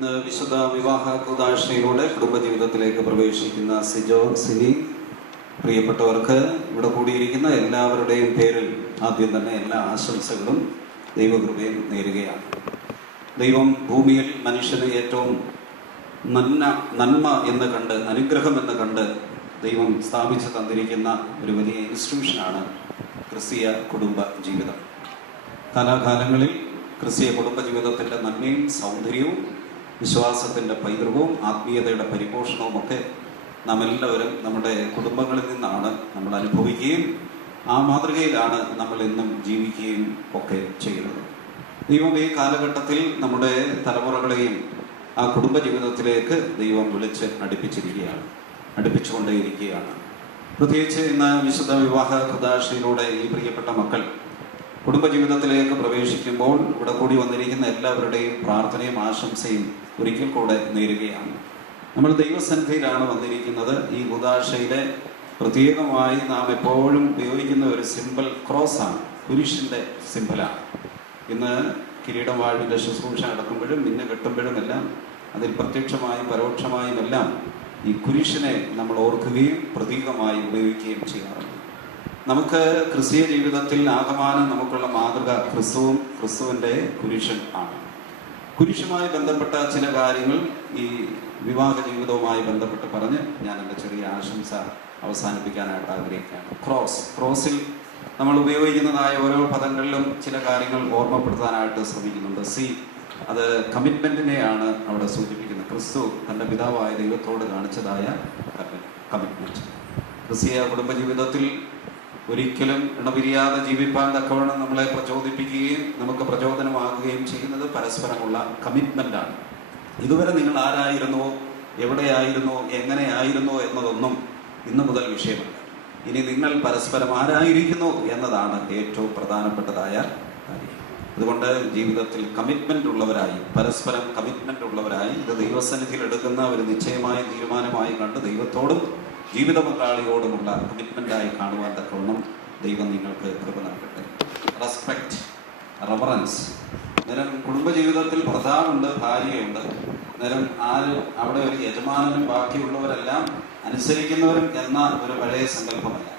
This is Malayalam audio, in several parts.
ഇന്ന് വിശുദ്ധ വിവാഹ കൂദാശയിലൂടെ കുടുംബജീവിതത്തിലേക്ക് പ്രവേശിക്കുന്ന സിജോ, സിനി, പ്രിയപ്പെട്ടവർക്ക് ഇവിടെ കൂടിയിരിക്കുന്ന എല്ലാവരുടെയും പേരിൽ ആദ്യം തന്നെ എല്ലാ ആശംസകളും ദൈവകൃപയും നേരുകയാണ്. ദൈവം ഭൂമിയിൽ മനുഷ്യന് ഏറ്റവും നന്മ എന്ന് കണ്ട്, അനുഗ്രഹം എന്ന് കണ്ട് ദൈവം സ്ഥാപിച്ചു തന്നിരിക്കുന്ന ഒരു വലിയ ഇൻസ്റ്റിറ്റ്യൂഷനാണ് ക്രിസ്തീയ കുടുംബ ജീവിതം. കാലാകാലങ്ങളിൽ ക്രിസ്തീയ കുടുംബജീവിതത്തിൻ്റെ നന്മയും സൗന്ദര്യവും വിശ്വാസത്തിൻ്റെ പൈതൃകവും ആത്മീയതയുടെ പരിപോഷണവും ഒക്കെ നാം എല്ലാവരും നമ്മുടെ കുടുംബങ്ങളിൽ നിന്നാണ് നമ്മൾ അനുഭവിക്കുകയും ആ മാതൃകയിലാണ് നമ്മൾ ഇന്നും ജീവിക്കുകയും ഒക്കെ ചെയ്യുന്നത്. ദൈവം ഈ കാലഘട്ടത്തിൽ നമ്മുടെ തലമുറകളെയും ആ കുടുംബജീവിതത്തിലേക്ക് ദൈവം വിളിച്ച് അടുപ്പിച്ചുകൊണ്ടേയിരിക്കുകയാണ്. പ്രത്യേകിച്ച് ഇന്ന് വിശുദ്ധ വിവാഹ കൂദാശയിലൂടെ ഈ പ്രിയപ്പെട്ട മക്കൾ കുടുംബജീവിതത്തിലേക്ക് പ്രവേശിക്കുമ്പോൾ ഇവിടെ കൂടി വന്നിരിക്കുന്ന എല്ലാവരുടെയും പ്രാർത്ഥനയും ആശംസയും ഒരിക്കൽ കൂടെ നേരുകയാണ്. നമ്മൾ ദൈവസന്നിധിയിലാണ് വന്നിരിക്കുന്നത്. ഈ കൂദാശയിലെ പ്രത്യേകമായി നാം എപ്പോഴും ഉപയോഗിക്കുന്ന ഒരു സിമ്പിൾ ക്രോസാണ്, കുരിശിൻ്റെ സിമ്പിളാണ്. ഇന്ന് കിരീടം വാഴ്വിൻ്റെ ശുശ്രൂഷ നടക്കുമ്പോഴും മിന്നു കെട്ടുമ്പോഴും എല്ലാം അതിൽ പ്രത്യക്ഷമായും പരോക്ഷമായും എല്ലാം ഈ കുരിശിനെ നമ്മൾ ഓർക്കുകയും പ്രതീകമായി ഉപയോഗിക്കുകയും ചെയ്യാറുണ്ട്. നമുക്ക് ക്രിസ്തീയ ജീവിതത്തിൽ ആകമാനം നമുക്കുള്ള മാതൃക ക്രിസ്തുവും ക്രിസ്തുവിൻ്റെ കുരിശൻ ആണ്. കുരിശുമായി ബന്ധപ്പെട്ട ചില കാര്യങ്ങൾ ഈ വിവാഹ ജീവിതവുമായി ബന്ധപ്പെട്ട് പറഞ്ഞ് ഞാൻ എൻ്റെ ചെറിയ ആശംസ അവസാനിപ്പിക്കാനായിട്ട് ആഗ്രഹിക്കുകയാണ്. ക്രോസിൽ നമ്മൾ ഉപയോഗിക്കുന്നതായ ഓരോ പദങ്ങളിലും ചില കാര്യങ്ങൾ ഓർമ്മപ്പെടുത്താനായിട്ട് ശ്രമിക്കുന്നുണ്ട്. അത് കമ്മിറ്റ്മെൻറ്റിനെയാണ് അവിടെ സൂചിപ്പിക്കുന്നത്. ക്രിസ്തു തൻ്റെ പിതാവായ ദൈവത്തോട് കാണിച്ചതായ കമ്മിറ്റ്മെൻറ്റ്. ക്രിസ്തീയ കുടുംബജീവിതത്തിൽ ഒരിക്കലും ഇണപിരിയാതെ ജീവിപ്പാൻ തക്കവണ്ണം നമ്മളെ പ്രചോദിപ്പിക്കുകയും നമുക്ക് പ്രചോദനമാകുകയും ചെയ്യുന്നത് പരസ്പരമുള്ള കമ്മിറ്റ്മെൻ്റാണ്. ഇതുവരെ നിങ്ങൾ ആരായിരുന്നോ, എവിടെയായിരുന്നോ, എങ്ങനെയായിരുന്നോ എന്നതൊന്നും ഇന്നു മുതൽ വിഷയമല്ല. ഇനി നിങ്ങൾ പരസ്പരം ആരായിരിക്കുന്നു എന്നതാണ് ഏറ്റവും പ്രധാനപ്പെട്ടതായ കാര്യം. അതുകൊണ്ട് ജീവിതത്തിൽ കമ്മിറ്റ്മെൻ്റ് ഉള്ളവരായി, പരസ്പരം കമ്മിറ്റ്മെൻ്റ് ഉള്ളവരായി, ഇത് ദൈവസന്നിധിയിൽ എടുക്കുന്ന ഒരു നിശ്ചയമായ തീരുമാനമായി കണ്ട് ദൈവത്തോടും ജീവിത പങ്കാളിയോടുമുള്ള കമ്മിറ്റ്മെൻ്റായി കാണുവാൻ തക്കവണ്ണം ദൈവം നിങ്ങൾക്ക് കൃപ നൽകട്ടെ. Respect, reverence. നേരം കുടുംബജീവിതത്തിൽ ഭർത്താവുണ്ട്, ഭാര്യയുണ്ട്. നേരം അവിടെ ഒരു യജമാനനും ബാക്കിയുള്ളവരെല്ലാം അനുസരിക്കുന്നവരും എന്ന ഒരു പഴയ സങ്കല്പമല്ല.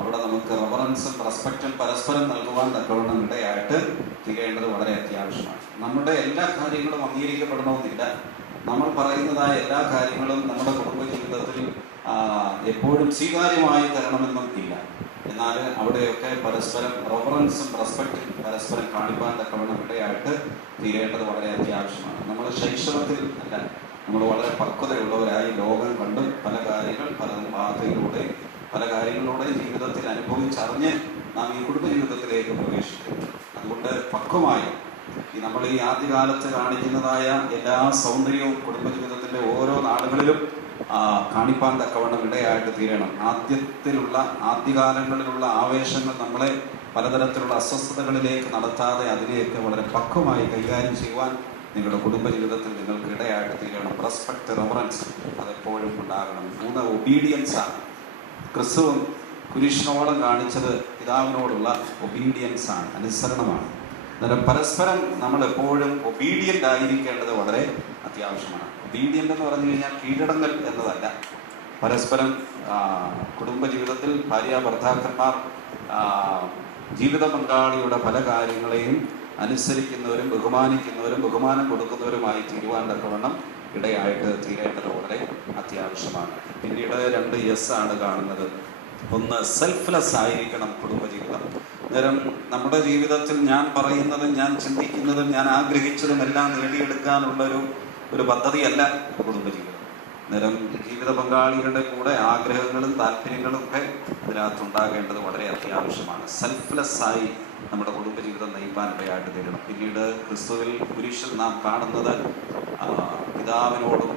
അവിടെ നമുക്ക് റെവറൻസും റെസ്പെക്റ്റും പരസ്പരം നൽകുവാൻ തക്കവണ്ണം ഇടയായിട്ട് തീരേണ്ടത് വളരെ അത്യാവശ്യമാണ്. നമ്മുടെ എല്ലാ കാര്യങ്ങളും അംഗീകരിക്കപ്പെടണമെന്നില്ല. നമ്മൾ പറയുന്നതായ എല്ലാ കാര്യങ്ങളും നമ്മുടെ കുടുംബജീവിതത്തിൽ എപ്പോഴും സ്വീകാര്യമായി തരണമെന്നും ഇല്ല. എന്നാൽ അവിടെയൊക്കെ പരസ്പരം റെവറൻസും റെസ്പെക്റ്റും പരസ്പരം കാണിപ്പാൻ തക്കവണ്ണം ഇടയായിട്ട് തീരേണ്ടത് വളരെ അത്യാവശ്യമാണ്. നമ്മൾ ശൈശവത്തിൽ അല്ല, നമ്മൾ വളരെ പക്വതയുള്ളവരായി ലോകം കണ്ടും പല കാര്യങ്ങൾ പല കാര്യങ്ങളിലൂടെ ജീവിതത്തിൽ അനുഭവിച്ചറിഞ്ഞ് നാം ഈ കുടുംബജീവിതത്തിലേക്ക് പ്രവേശിക്കും. അതുകൊണ്ട് പക്വമായി നമ്മൾ ഈ ആദ്യകാലത്ത് കാണിക്കുന്നതായ എല്ലാ സൗന്ദര്യവും കുടുംബജീവിതത്തിൻ്റെ ഓരോ നാളുകളിലും കാണിപ്പാൻ തക്കവണ്ണം ഇടയായിട്ട് തീരണം. ആദ്യകാലങ്ങളിലുള്ള ആവേശങ്ങൾ നമ്മളെ പലതരത്തിലുള്ള അസ്വസ്ഥതകളിലേക്ക് നടത്താതെ അതിനെയൊക്കെ വളരെ പക്വമായി കൈകാര്യം ചെയ്യുവാൻ നിങ്ങളുടെ കുടുംബജീവിതത്തിൽ നിങ്ങൾക്ക് ഇടയായിട്ട് തീരണം. റെസ്പെക്ട്, റെവറൻസ് അതെപ്പോഴും ഉണ്ടാകണം. 3 ഒബീഡിയൻസാണ്. ക്രിസ്തുവും കുരിശിനോളം കാണിച്ചത് പിതാവിനോടുള്ള ഒബീഡിയൻസാണ്, അനുസരണമാണ്. അന്നേരം പരസ്പരം നമ്മൾ എപ്പോഴും ഒബീഡിയൻ്റ് ആയിരിക്കേണ്ടത് വളരെ അത്യാവശ്യമാണ്. ഒബീഡിയൻ്റ് എന്ന് പറഞ്ഞു കഴിഞ്ഞാൽ കീഴടങ്ങൽ എന്നതല്ല. പരസ്പരം കുടുംബജീവിതത്തിൽ ഭാര്യ ഭർത്താക്കന്മാർ ജീവിത പങ്കാളിയുടെ പല കാര്യങ്ങളെയും അനുസരിക്കുന്നവരും ബഹുമാനിക്കുന്നവരും ബഹുമാനം കൊടുക്കുന്നവരുമായി തീരുവാൻ തക്കവണ്ണം ഇടയായിട്ട് തീരേണ്ടത് വളരെ അത്യാവശ്യമാണ്. പിന്നീട് 2 S ആണ് കാണുന്നത്. ഒന്ന്, സെൽഫ്ലെസ് ആയിരിക്കണം കുടുംബജീവിതം. അന്നേരം നമ്മുടെ ജീവിതത്തിൽ ഞാൻ പറയുന്നതും ഞാൻ ചിന്തിക്കുന്നതും ഞാൻ ആഗ്രഹിച്ചതും എല്ലാം നേടിയെടുക്കാനുള്ള ഒരു പദ്ധതിയല്ല കുടുംബജീവിതം. അന്നേരം ജീവിത പങ്കാളികളുടെ കൂടെ ആഗ്രഹങ്ങളും താല്പര്യങ്ങളും ഒക്കെ അതിനകത്തുണ്ടാകേണ്ടത് വളരെ അത്യാവശ്യമാണ്. സെൽഫ്ലെസ് ആയി നമ്മുടെ കുടുംബജീവിതം നയിപ്പാനിടയായിട്ട് തീരണം. പിന്നീട് ക്രിസ്തുവിൽ കുരിശിൽ നാം കാണുന്നത് പിതാവിനോടും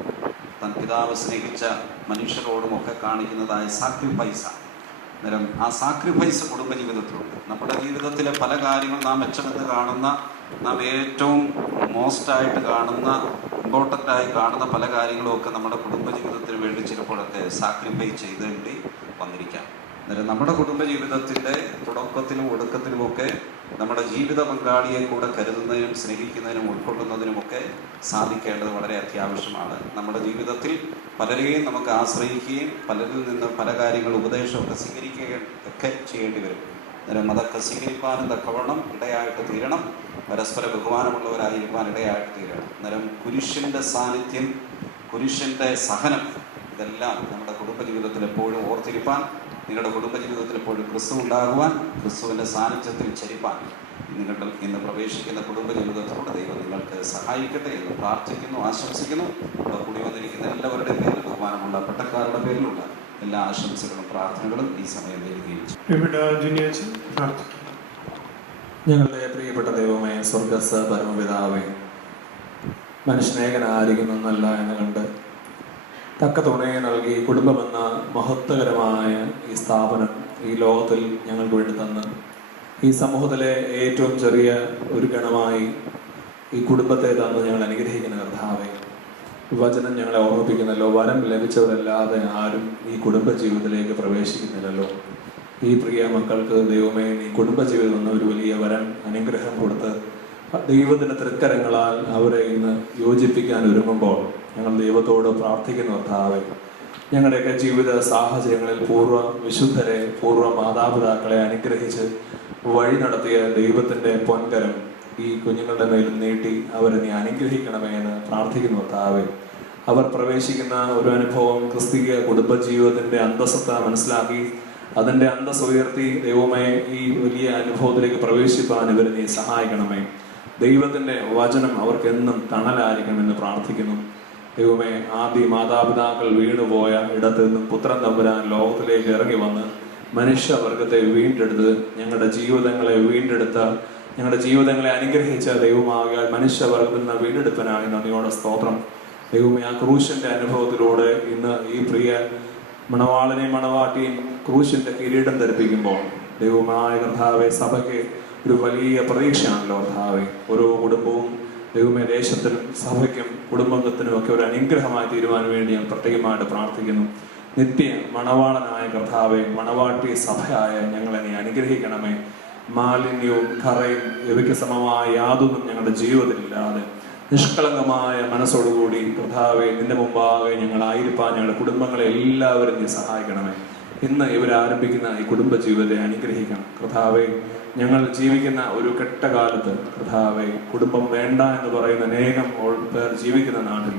പിതാവ് സ്നേഹിച്ച മനുഷ്യരോടും ഒക്കെ കാണിക്കുന്നതായ സാക്രിഫൈസാണ്. അന്നേരം ആ സാക്രിഫൈസ് കുടുംബജീവിതത്തിലുണ്ട്. നമ്മുടെ ജീവിതത്തിലെ പല കാര്യങ്ങൾ നാം മെച്ചമെന്ന് കാണുന്ന, നാം ഏറ്റവും മോസ്റ്റായിട്ട് കാണുന്ന, ഇമ്പോർട്ടൻ്റായി കാണുന്ന പല കാര്യങ്ങളും ഒക്കെ നമ്മുടെ കുടുംബജീവിതത്തിന് വേണ്ടി ചിലപ്പോഴൊക്കെ സാക്രിഫൈസ് ചെയ്തേണ്ടി വന്നിരിക്കാം. അന്നേരം നമ്മുടെ കുടുംബജീവിതത്തിൻ്റെ തുടക്കത്തിലും ഒടുക്കത്തിലുമൊക്കെ നമ്മുടെ ജീവിത പങ്കാളിയെ കൂടെ കരുതുന്നതിനും സ്നേഹിക്കുന്നതിനും ഉൾക്കൊള്ളുന്നതിനുമൊക്കെ സാധിക്കേണ്ടത് വളരെ അത്യാവശ്യമാണ്. നമ്മുടെ ജീവിതത്തിൽ പലരെയും നമുക്ക് ആശ്രയിക്കുകയും പലരിൽ നിന്ന് പല കാര്യങ്ങൾ ഉപദേശമൊക്കെ സ്വീകരിക്കുകയും ഒക്കെ ചെയ്യേണ്ടി വരും. അന്നേരം അതൊക്കെ സ്വീകരിക്കാനും തക്കവണ്ണം ഇടയായിട്ട് തീരണം. പരസ്പര ബഹുമാനമുള്ളവരായിരിക്കാൻ ഇടയായിട്ട് തീരണം. അന്നേരം കുരിശിൻ്റെ സാന്നിധ്യം, കുരിശിൻ്റെ സഹനം, ഇതെല്ലാം നമ്മുടെ കുടുംബജീവിതത്തിൽ എപ്പോഴും ഓർത്തിരിപ്പാൻ, നിങ്ങളുടെ കുടുംബജീവിതത്തിൽ എപ്പോഴും ക്രിസ്തു ഉണ്ടാകുവാൻ, ക്രിസ്തുവിൻ്റെ സാന്നിധ്യത്തിൽ ചരിപ്പാൻ നിങ്ങൾ ഇന്ന് പ്രവേശിക്കുന്ന കുടുംബജീവിതത്തോട് ദൈവം നിങ്ങൾക്ക് സഹായിക്കട്ടെ എന്ന് പ്രാർത്ഥിക്കുന്നു, ആശംസിക്കുന്നു. ഇവിടെ കൂടി വന്നിരിക്കുന്ന എല്ലാവരുടെയും പേരിൽ, ബഹുമാനമുള്ള പട്ടക്കാരുടെ പേരിലുള്ള എല്ലാ ആശംസകളും പ്രാർത്ഥനകളും ഈ സമയം നേരുകയും ചെയ്യും. ഞങ്ങളുടെ പ്രിയപ്പെട്ട ദൈവമേ, സ്വർഗസ്ഥ പരമപിതാവേ, മനുഷ്യനേകനായിരിക്കുന്നല്ല എന്ന് കണ്ട് തക്ക തുണയെ നൽകി കുടുംബമെന്ന മഹത്വകരമായ ഈ സ്ഥാപനം ഈ ലോകത്തിൽ ഞങ്ങൾക്ക് വേണ്ടി തന്ന് ഈ സമൂഹത്തിലെ ഏറ്റവും ചെറിയ ഒരു ഗണമായി ഈ കുടുംബത്തെ തന്ന് ഞങ്ങൾ അനുഗ്രഹിക്കുന്ന കർത്താവേ, വചനം ഞങ്ങളെ ഓർമ്മിപ്പിക്കുന്നല്ലോ, വരം ലഭിച്ചവരല്ലാതെ ആരും ഈ കുടുംബജീവിതത്തിലേക്ക് പ്രവേശിക്കുന്നില്ലല്ലോ. ഈ പ്രിയ മക്കൾക്ക് ദൈവമേ, നീ കുടുംബജീവിതം എന്ന ഒരു വലിയ വരം, അനുഗ്രഹം കൊടുത്ത് ദൈവത്തിൻ്റെ തൃക്കരങ്ങളാൽ അവരെ ഇന്ന് യോജിപ്പിക്കാൻ ഒരുങ്ങുമ്പോൾ ഞങ്ങൾ ദൈവത്തോട് പ്രാർത്ഥിക്കുന്ന കർത്താവേ, ഞങ്ങളുടെയൊക്കെ ജീവിത സാഹചര്യങ്ങളിൽ പൂർവ്വ വിശുദ്ധരെ, പൂർവ്വ മാതാപിതാക്കളെ അനുഗ്രഹിച്ച് വഴി നടത്തിയ ദൈവത്തിൻ്റെ പൊൻകരം ഈ കുഞ്ഞുങ്ങളുടെ മേലും നീട്ടി അവരെ നീ അനുഗ്രഹിക്കണമേ എന്ന് പ്രാർത്ഥിക്കുന്നു കർത്താവേ. അവർ പ്രവേശിക്കുന്ന ഒരു അനുഭവം ക്രിസ്തീയ കുടുംബജീവിതത്തിൻ്റെ അന്തസ്സത്ത മനസ്സിലാക്കി അതിൻ്റെ അന്തസ് ഉയർത്തി ദൈവമേ ഈ വലിയ അനുഭവത്തിലേക്ക് പ്രവേശിപ്പാൻ ഇവരെ നീ സഹായിക്കണമേ. ദൈവത്തിൻ്റെ വചനം അവർക്കെന്നും തണലായിരിക്കണമെന്ന് പ്രാർത്ഥിക്കുന്നു ദൈവമേ. ആദ്യ മാതാപിതാക്കൾ വീണുപോയ ഇടത്ത് നിന്നും പുത്രൻ തമ്പുരാൻ ലോകത്തിലേക്ക് ഇറങ്ങി വന്ന് മനുഷ്യവർഗത്തെ വീണ്ടെടുത്ത് ഞങ്ങളുടെ ജീവിതങ്ങളെ വീണ്ടെടുത്ത, ഞങ്ങളുടെ ജീവിതങ്ങളെ അനുഗ്രഹിച്ച ദൈവമാകാൻ മനുഷ്യവർഗത്തിൽ നിന്ന് വീണ്ടെടുപ്പനായി നന്ദിയോടെ സ്തോത്രം. ദൈവമേ, ആ ക്രൂശിൻ്റെ അനുഭവത്തിലൂടെ ഇന്ന് ഈ പ്രിയ മണവാളനെയും മണവാട്ടിയും ക്രൂശിൻ്റെ കിരീടം ധരിപ്പിക്കുമ്പോൾ ദൈവമായ കർത്താവെ, സഭയ്ക്ക് ഒരു വലിയ പ്രതീക്ഷയാണല്ലോ കർത്താവെ. ഓരോ കുടുംബവും ദൈവമേ ദേശത്തിനും സഭയ്ക്കും കുടുംബത്തിനും ഒക്കെ ഒരു അനുഗ്രഹമായി തീരുവാൻ വേണ്ടി ഞാൻ പ്രത്യേകമായിട്ട് പ്രാർത്ഥിക്കുന്നു. നിത്യ മണവാളനായ കർത്താവെ, മണവാട്ടി സഭയായ ഞങ്ങളെ നീ അനുഗ്രഹിക്കണമേ. മാലിന്യവും കറയും ഇവയ്ക്ക് സമമായ യാതൊന്നും ഞങ്ങളുടെ ജീവിതത്തിലില്ലാതെ നിഷ്കളങ്കമായ മനസ്സോടുകൂടി കർത്താവെ നിന്റെ മുമ്പാകെ ഞങ്ങളായിരിക്കാൻ ഞങ്ങളുടെ കുടുംബങ്ങളെ എല്ലാവരും നീ സഹായിക്കണമേ. ഇന്ന് ഇവരാരംഭിക്കുന്ന ഈ കുടുംബജീവിതത്തെ അനുഗ്രഹിക്കണം കർത്താവെ. ഞങ്ങൾ ജീവിക്കുന്ന ഒരു കെട്ടകാലത്ത് കർത്താവെ, കുടുംബം വേണ്ട എന്ന് പറയുന്ന അനേകം പേർ ജീവിക്കുന്ന നാട്ടിൽ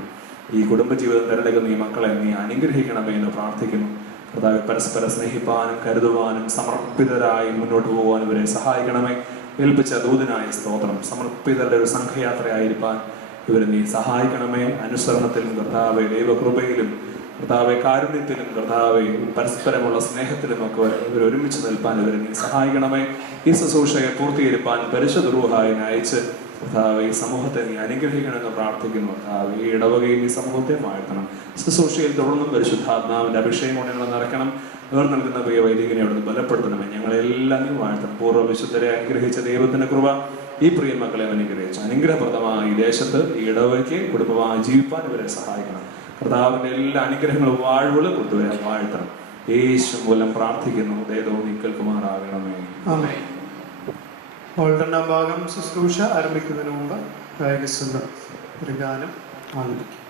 ഈ കുടുംബജീവിതം തിരഞ്ഞെടുക്കുന്ന ഈ മക്കളെ നീ അനുഗ്രഹിക്കണമേ എന്ന് പ്രാർത്ഥിക്കുന്നു കർത്താവെ. പരസ്പരം സ്നേഹിപ്പാനും കരുതുവാനും സമർപ്പിതരായി മുന്നോട്ട് പോകുവാനും ഇവരെ സഹായിക്കണമേ. ഏൽപ്പിച്ച ദൂതനായ സ്തോത്രം. സമർപ്പിതരുടെ ഒരു സംഘയാത്രയായിരിക്കാൻ ഇവരെ നീ സഹായിക്കണമേ. അനുസരണത്തിലും കർത്താവെ, ദൈവകൃപയിലും കർത്താവെ, കാരുണ്യത്തിലും കർത്താവെ, പരസ്പരമുള്ള സ്നേഹത്തിലും ഒക്കെ ഇവർ ഒരുമിച്ച് നിൽപ്പാൻ ഇവരെ നീ സഹായിക്കണമേ. ഈ ശുശ്രൂഷയെ പൂർത്തീകരിപ്പാൻ പരിശുദ്ധ റൂഹായെ അയച്ച് കർത്താവെ ഈ സമൂഹത്തെ നീ അനുഗ്രഹിക്കണമെന്ന് പ്രാർത്ഥിക്കുന്നു കർത്താവെ. ഈ ഇടവകയും ഈ സമൂഹത്തെ വാഴ്ത്തണം. ശുശ്രൂഷയിൽ തുടർന്നും പരിശുദ്ധാത്മാവിന്റെ അഭിഷേകം കൊണ്ട് ഞങ്ങൾ നിറയ്ക്കണം. വേർ നൽകുന്ന പ്രിയ വൈദികനെ അവിടുന്ന് ബലപ്പെടുത്തണമേ. ഞങ്ങളെല്ലാം നീ വാഴ്ത്തണം. പൂർവ്വ വിശുദ്ധരെ അനുഗ്രഹിച്ച ദൈവത്തിന്റെ കൃപ ഈ പ്രിയ മക്കളെ അനുഗ്രഹിച്ചു അനുഗ്രഹപ്രദമായ ഈ ദേശത്ത് ഈ ഇടവകയ്ക്ക് കുടുംബമായി ജീവിപ്പാൻ ഇവരെ സഹായിക്കണം. കർത്താവിന്റെ എല്ലാ അനുഗ്രഹങ്ങളും വാഴ്വുകളും കൊണ്ടുവരാൻ വാഴ്ത്തണം. യേശു മൂലം പ്രാർത്ഥിക്കുന്നു. ദൈവം നീ കേൾക്കുമാറാകണമേ. ആമേൻ. രണ്ടാം ഭാഗം ശുശ്രൂഷ ആരംഭിക്കുന്നതിന് മുമ്പ് ഗായകസംഘം ഒരു ഗാനം ആലപിക്കും.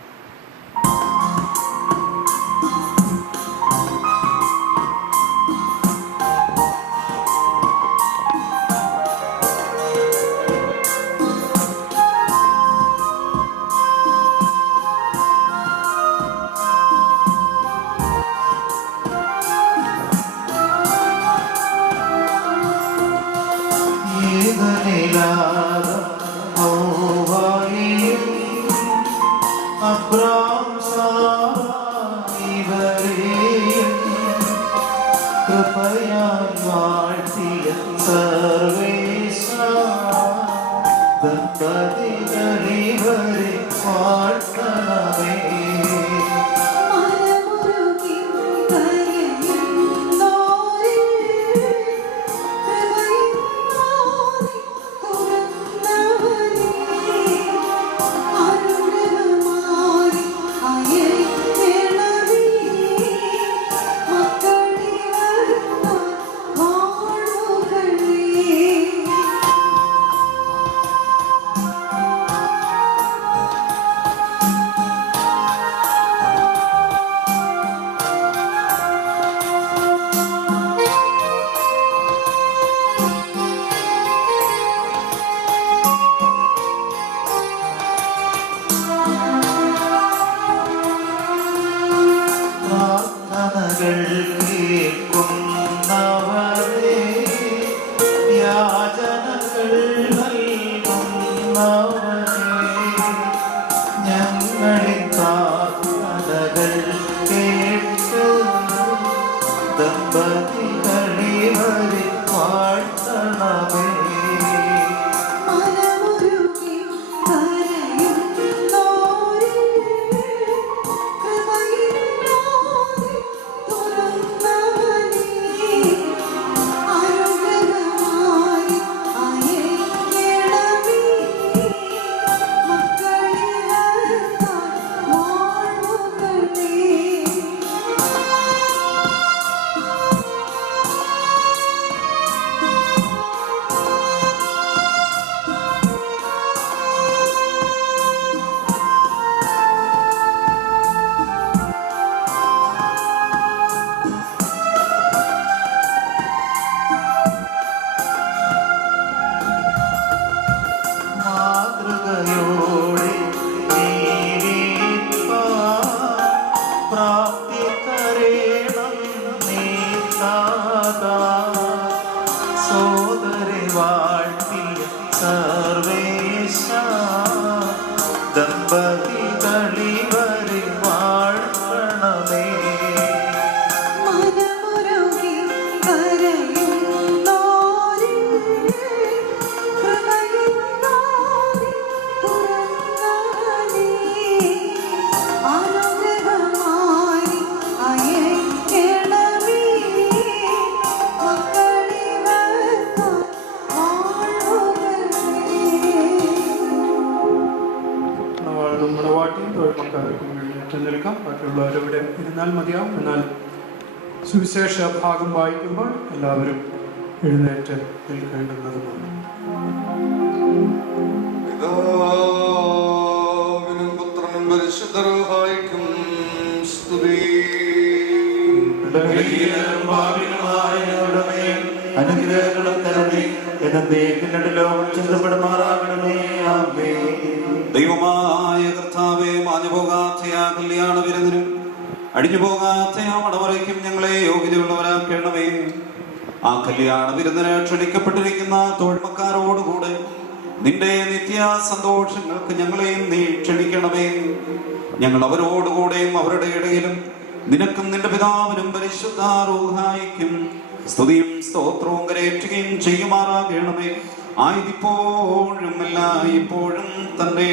Oh ഞങ്ങളിൽ പ്രാർത്ഥനകൾ കേട്ടു ദമ്പതികളെ വരെ വാഴ്ത്തണമേ. മാതൃകയോടെ പ്രാപ്തി തരേണം നീതാത. സോദരെ വാഴ്ത്തിയ സർവേശ ദമ്പതികളിവരെ വാഴ്ത്തണമേ. നമ്മുടെ വാട്ടിയും തൊഴിൽക്കാർക്കും എഴുന്നേറ്റ് നിൽക്കാം. ബാക്കിയുള്ളവരെവിടെ ഇരുന്നാൽ മതിയാവും. എന്നാൽ സുവിശേഷ ഭാഗം വായിക്കുമ്പോൾ എല്ലാവരും എഴുന്നേറ്റ് നിൽക്കേണ്ടുന്നതുമാണ്. പിതാവിനും പുത്രനും പരിശുദ്ധ റൂഹായിക്കും സ്തുതി. അനുഗ്രഹങ്ങളും കരുണയും ചിന്തപ്പെടുമാറാകണമേ. ആമേൻ. ദൈവമായ കർത്താവേ, മാഞ്ഞു പോകാത്തയാ കല്യാണ വിരുന്നിനും അടിഞ്ഞു പോകാത്തയാ മടമറയ്ക്കും ഞങ്ങളെ യോഗ്യതയുള്ളവരാക്കണമേ. ആ കല്യാണ വിരുന്നിന് ക്ഷണിക്കപ്പെട്ടിരിക്കുന്ന തോഴ്മക്കാരോടുകൂടെ നിന്റെ നിത്യ സന്തോഷങ്ങൾക്ക് ഞങ്ങളെയും നീ ക്ഷണിക്കണമേ. ഞങ്ങൾ അവരോടുകൂടെയും അവരുടെ ഇടയിലും നിനക്കും നിന്റെ പിതാവിനും പരിശുദ്ധ റൂഹായിക്കും സ്തുതിയും സ്തോത്രവും കരേറ്റുകയും ചെയ്യുമാറാകണമേ. ആയതിപ്പോഴും എല്ലായ്പ്പോഴും തന്നെ.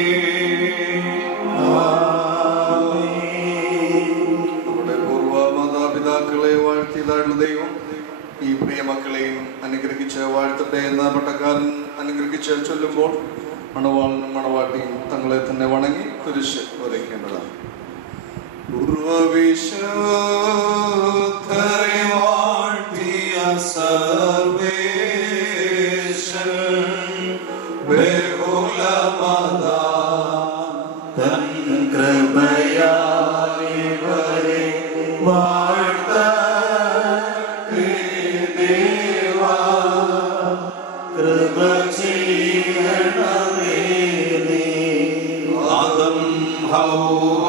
നമ്മുടെ പൂർവ്വ മാതാപിതാക്കളെ വാഴ്ത്തിയതായിട്ടുള്ള ദൈവം ഈ പ്രിയ മക്കളെയും അനുഗ്രഹിച്ച് വാഴ്ത്തട്ടെ എന്ന പട്ടക്കാരൻ അനുഗ്രഹിച്ച് ചൊല്ലുമ്പോൾ മണവാളനും മണവാട്ടിയും തങ്ങളെ തന്നെ വണങ്ങി കുരിശ് വരയ്ക്കേണ്ടതാണ്. പൂർവ്വവിശുദ്ധരെ വാഴ്ത്തിയ സർവേശൻ ബഹുലമതാ തൻ കൃപയാലിവരെ വാഴ്ത്തട്ടെ ദേവാ. കൃപ ചെയ്യണമേ നീ. ആദം ഹൗവ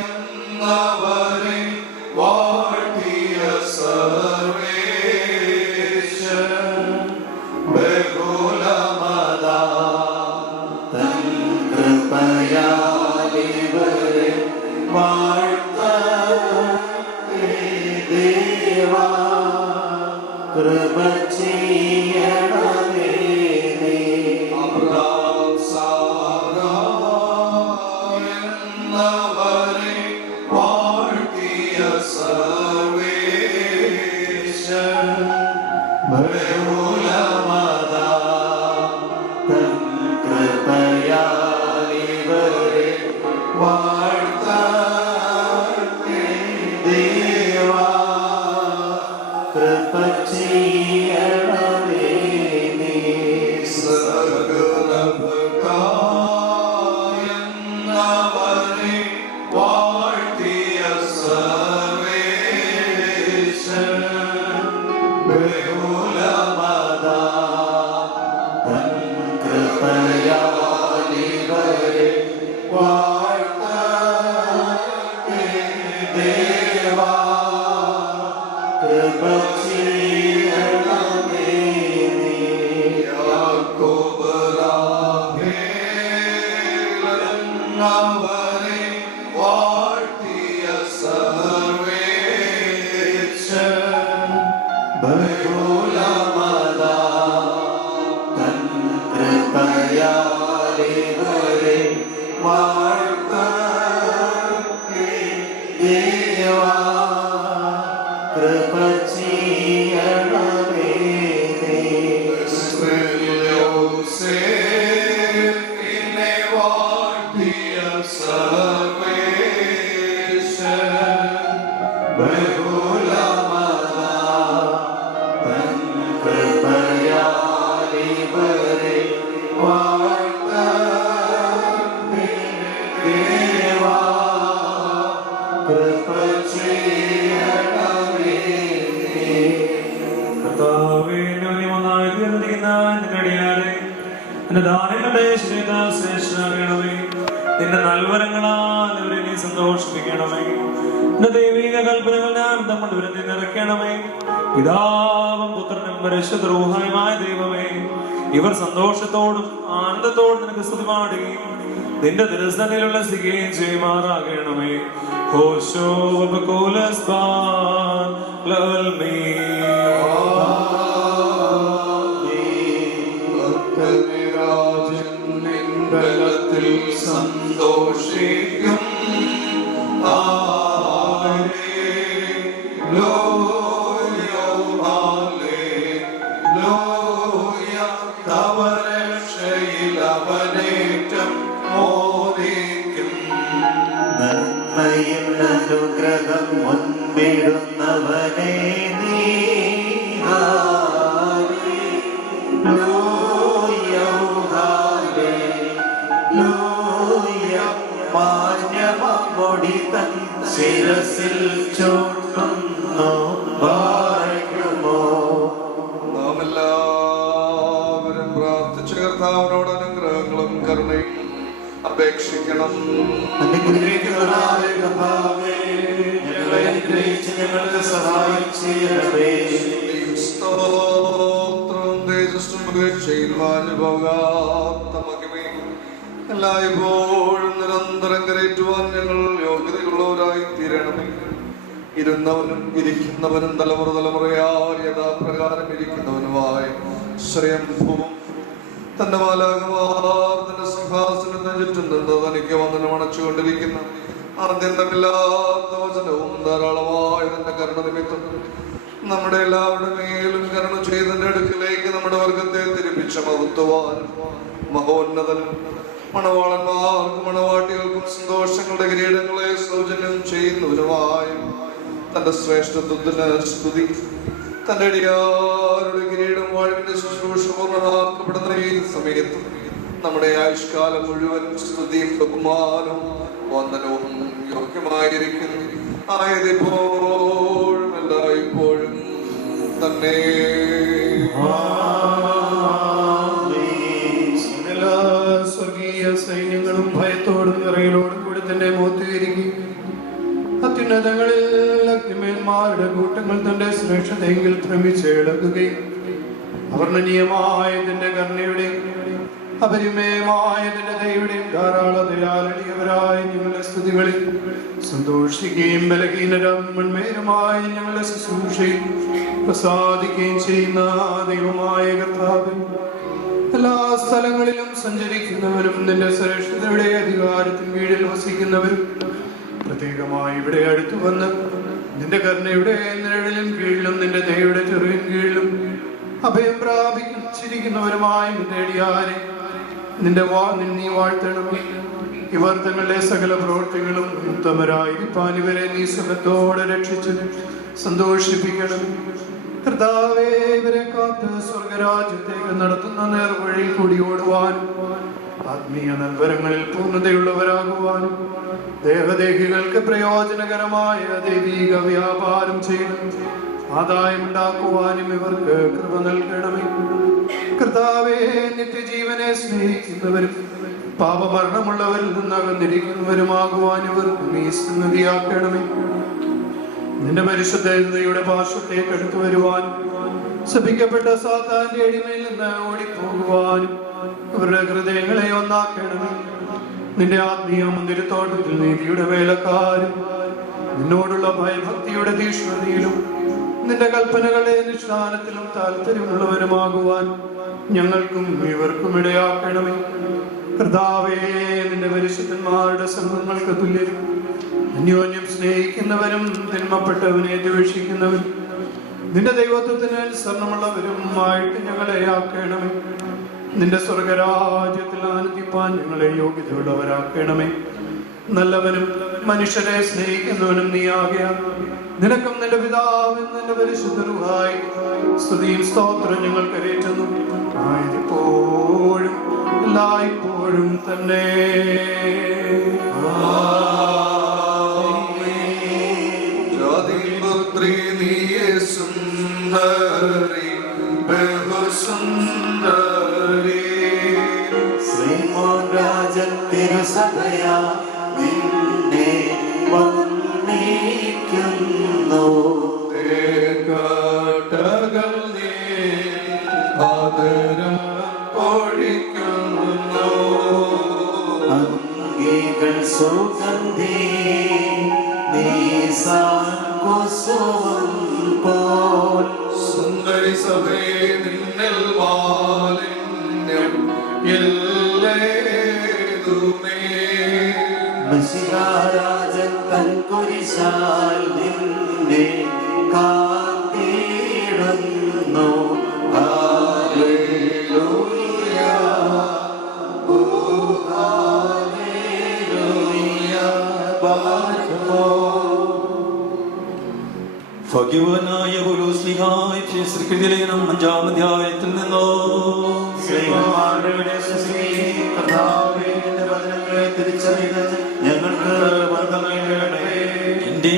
എന്നവരെ വാഴ്ത്തിയ സർവേശൻ ബഹുലമതാ തൻ കൃപയാലിവരെ വാഴ്ത്തട്ടെ ദേവാ. കൃപ ചെയ്യണമേ നീ. അബ്രഹാം സാറാ എന്നവരെ വാഴ്ത്തിയ സർവേശൻ ബഹുലമതാ തൻ കൃപയാലിവരെ വാഴ്ത്തട്ടെ അവനെ വാഴ്ത്തിയ സർവേശ്വരൻ ബഹുലമതാ തൻ കൃപയാലിവരെ വാഴ്ത്തട്ടെ ദേവാ. കൃപ ചെയ്യണമേ നീ. യോസേഫിനെ വാഴ്ത്തിയ സർവേശ്വരൻ ബഹുലമതാ തൻ കൃപയാലിവരെ വാഴ്ത്തട്ടെ ദേവാ. കൃപ ചെയ്യണമേ നീ. കർത്താവേ, ന്യൂനമൊന്നായി തീർന്നിരിക്കുന്ന നിന്റെ അടിയാരെ നിന്റെ ദാനങ്ങളുടെ ശ്രേഷ്ഠമാകണമേ. നിന്റെ നൽവരങ്ങളാൽ അവരെ നീ സന്തോഷിപ്പിക്കണമേ. നിന്റെ ദൈവിക കൽപ്പനകൾ ഞാൻ തമ്മിൽ നീ നിറയ്ക്കണമേ. പിതാവും പുത്രനും പരിശുദ്ധ റൂഹായുമായ ദൈവമേ, ഇവർ സന്തോഷത്തോടും ആനന്ദത്തോടും നിനക്ക് സ്തുതി പാടുകയും നിന്റെ തിരുസന്നിലുള്ള സ്ഥിതിയും ചെയ്യുമാറാകണമേ. ഹോശോ വബകൂലസ്ബാൻ ബലത്തിൽ സന്തോഷിക്കും. തവ രക്ഷയിൽ അവനേറ്റം മോദിക്കും. നന്മയും അനുഗ്രഹം മുൻപിടുന്നവനെ നീ. Hallelujah, hallelujah. മാന്യമൊടി തൻ ശിരസിൽ ചൂട്ടുന്നു വാഴുമോ. നാം എല്ലാവരും പ്രാർത്ഥിച്ച കർത്താവിനോട് അനുഗ്രഹങ്ങളും കരുണയും അപേക്ഷിക്കണം. അനുഗ്രഹിക്കുന്നവനായ കർത്താവേ, ഞങ്ങളെ അനുഗ്രഹിച്ച് ഞങ്ങൾക്ക് സഹായം ചെയ്യണമേ. സ്തോത്രം തേജസ്സും പുകഴ്ചയും അനുഭവകാത്ത മഹിമയും എല്ലായ്പ്പോഴും നിരന്തരം കരയേറ്റുവാൻ ഞങ്ങൾ യോഗ്യതയുള്ളവരായി തീരണമേ. ഇരുന്നവനും ഇരിക്കുന്നവനും തലമുറ തലമുറയാൽ യഥാപ്രകാരം ഇരിക്കുന്നവനുമായ ശ്രയംഭൂവും തന്റെ മാലാകമാർ തന്റെ സിംഹാസനത്തിന് ചുറ്റും നിന്ന് തനിക്ക് വന്ദനം അണച്ചുകൊണ്ടിരിക്കുന്ന ആദ്യന്തമില്ലാത്ത വചനവും ധാരാളമായ തന്റെ കരുണ നിമിത്തം നമ്മുടെ എല്ലാവരുടെ മേലും കരുണ ചെയ്തതിന്റെ അടുക്കിലേക്ക് നമ്മുടെ വർഗത്തെ തിരിപ്പിച്ച മഹത്വവാൻ മഹോന്നതനും മണവാളന്മാർക്കും മണവാട്ടികൾക്കും സന്തോഷങ്ങളുടെ കിരീടങ്ങളെ സൗജന്യം ചെയ്യുന്നവനുമായ തന്റെ ശ്രേഷ്ഠത്വത്തിന് സ്തുതി. തന്റെ അടിയാരുടെ കിരീടം വാഴുവിന്റെ ശുശ്രൂഷ പൂർണ്ണമാക്കപ്പെടുന്ന ഈ സമയത്ത് നമ്മുടെ ആയുഷ്കാലം മുഴുവൻ സ്തുതിയും ബഹുമാനവും വന്ദനവും യോഗ്യമായിരിക്കുന്നു. ആയതിപ്പോഴും എല്ലായ്പ്പോഴും തന്നെ. എല്ലാ സ്വർഗീയ സൈന്യങ്ങളും ഭയത്തോടും വിറയലോടും കൂടി തന്നെ മോത്തുകരിക്കും. അത്യുന്നതങ്ങളിൽ അഗ്നിമേന്മാരുടെ കൂട്ടങ്ങൾ തന്റെ ശ്രേഷ്ഠതയെങ്കിൽ ഭ്രമിച്ചെടുക്കുകയും അവർണ്ണനീയമായതിന്റെ കരുണയുടെയും അപരിമയമായതിന്റെ ദയയുടെയും ധാരാളതയാലിയവരായ ഞങ്ങളുടെ സ്തുതികളിൽ സന്തോഷിക്കുകയും ബലഹീനരും മൺമേരുമായി ഞങ്ങളുടെ ശുശ്രൂഷയിൽ പ്രസാദിക്കുകയും ചെയ്യുന്ന ദൈവമായ കർത്താവേ, എല്ലാ സ്ഥലങ്ങളിലും സഞ്ചരിക്കുന്നവരും നിന്റെ ശ്രേഷ്ഠതയുടെ അധികാരത്തിന് കീഴിൽ വസിക്കുന്നവരും പ്രത്യേകമായി ഇവിടെ അടുത്തു വന്ന് നിന്റെ കരുണയുടെ നിഴലിലും കീഴിലും നിന്റെ ദയയുടെ ചെറുവിൻ കീഴിലും അഭയം പ്രാപിച്ചിരിക്കുന്നവരുമായ നിന്റെ അടിയാരെ നിന്നെ വാഴ്ത്തണമേ. ഇവർ തങ്ങളുടെ സകല പ്രവൃത്തികളും ഉത്തമരായിരിക്കാൻ ഇവരെ നീ സുഖത്തോടെ രക്ഷിച്ച് സന്തോഷിപ്പിക്കണം. കർത്താവേ, ഇവരെ കാത്ത് സ്വർഗരാജ്യത്തേക്ക് നടത്തുന്ന നേർവഴിയിൽ കൂടി ഓടുവാനും ആത്മീയ നൽവരങ്ങളിൽ പൂർണ്ണതയുള്ളവരാകുവാനും ദേഹദേഹികൾക്ക് പ്രയോജനകരമായ ദൈവിക വ്യാപാരം ചെയ്ത് ആദായമുണ്ടാക്കുവാനും ഇവർക്ക് കൃപ നൽകണമേ. കർത്താവേ, നിത്യജീവനെ സ്നേഹിക്കുന്നവരും പാപമരണമുള്ളവരിൽ നിന്ന് അകന്നിരിക്കുന്നവരുമാകുവാൻ ഇവർക്ക് നീ സന്നിധിയാക്കണമേ. നിന്റെ പരിശുദ്ധയുടെ പാർശ്വത്തേക്ക് അടുത്തു വരുവാൻ ശപിക്കപ്പെട്ട സാത്താന്റെ അടിമയിൽ നിന്ന് ഓടിപ്പോകുവാനും അവരുടെ ഹൃദയങ്ങളെ ഒന്നാക്കണമേ. നിന്റെ ആത്മീയ മുന്തിരിത്തോട്ടത്തിൽ നീതിയുടെ വേലക്കാരും നിന്നോടുള്ള ഭയഭക്തിയുടെ തീഷ്ണതയിലും നിന്റെ കൽപ്പനകളെ അനുഷ്ഠാനത്തിലും താല്പര്യമുള്ളവരുമാകുവാൻ ഞങ്ങൾക്കും ഇവർക്കും ഇടയാക്കണമേ. കർത്താവേ, നിന്റെ പരിശുദ്ധന്മാരുടെ സംഘങ്ങൾക്ക് തുല്യരും അന്യോന്യം സ്നേഹിക്കുന്നവരും തിന്മപ്പെട്ടവനെ ദ്വേഷിക്കുന്നവരും നിന്റെ ദൈവത്വത്തിന് അനുസരണമുള്ളവരുമായിട്ട് ഞങ്ങളെ ആക്കണമേ. നിന്റെ സ്വർഗരാജ്യത്തിൽ ആനന്ദിപ്പാൻ ഞങ്ങളെ യോഗ്യതയുള്ളവരാക്കണമേ. നല്ലവനും മനുഷ്യരെ സ്നേഹിക്കുന്നവനും നീ ആകയാൽ നിനക്കും നിന്റെ പിതാവിൻ നിന്റെ പരിശുദ്ധ റൂഹായി സ്തുതിയും സ്തോത്രം ഞങ്ങൾ കരേറ്റുന്നു, ആയതിപ്പോഴും എല്ലായ്പ്പോഴും തന്നെ. ജാതിപുത്രി നീയേ സുന്ദരി ബഹുസുന്ദരി, ശ്രീമോൻ രാജൻ തിരുസഭയാ നിന്നെ വന്ദിക്കുന്നു. തേർക്കാട്ടകൾ നീ ആദരം പൊഴിക്കുന്നു. അംഗികൾ സുഗന്ധി കുസുമം പോൽ. സുന്ദരി സഭയെ നിന്നിൽ മാലിന്യം ഇല്ലേതുമേ. മശിഹാരാജൻ തൻ കുരിശാൽ നിന്നെ കാത്തിടുന്നു. ഹല്ലേലൂയ, ഓ ഹല്ലേലൂയ, ബാരോ. ഭാഗ്യവാനായ പൗലോസ്ലീഹായ ശ്രീകൃതിലേഖനം 5-ാം അധ്യായത്തിൽ നിന്നോ ഞങ്ങൾക്ക് വർദ്ധനയേണമേ. എന്റെ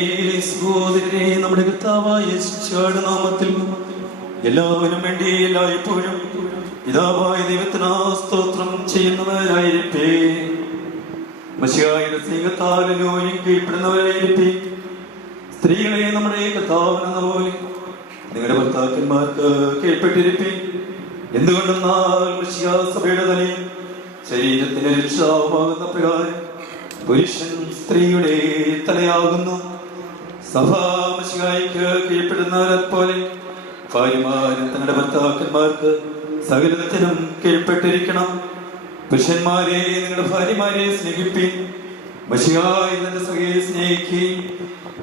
സഹോദരരെ, നമ്മുടെ കർത്താവായ യേശുവിന്റെ നാമത്തിൽ എല്ലാവരും വേണ്ടി എല്ലായ്പ്പോഴും പിതാവായ ദൈവത്തിന് സ്തോത്രം ചെയ്യുന്നവരായിരിപ്പേ. മശിഹായുടെ സ്നേഹത്താലും കീഴ്പ്പെടുന്നവരായിരിപ്പേ. സ്ത്രീകളെ നമ്മുടെ കർത്താവെന്ന പോലെ നിങ്ങളുടെ ഭർത്താക്കന്മാർക്ക് കീഴ്പ്പെട്ടിരിപ്പേ. എന്തുകൊണ്ടെന്നാൽ മശിഹാ സഭയുടെ തലയും ശരീരത്തിന്റെ രക്ഷാവുമാകുന്ന പ്രകാരം പുരുഷൻ സ്ത്രീയുടെ തലയാകുന്നു. സഭ മശിഹായ്ക്ക് കീഴ്പ്പെടുന്നവരെ പോലെ ഭാര്യമാരും തങ്ങളുടെ ഭർത്താക്കന്മാർക്ക് സകലത്തിനും കീഴ്പ്പെട്ടിരിക്കണം. പുരുഷന്മാരെ, നിങ്ങളുടെ ഭാര്യമാരെ സ്നേഹിപ്പിൻ. മശിഹായി തന്റെ സഖയെ സ്നേഹിക്കുകയും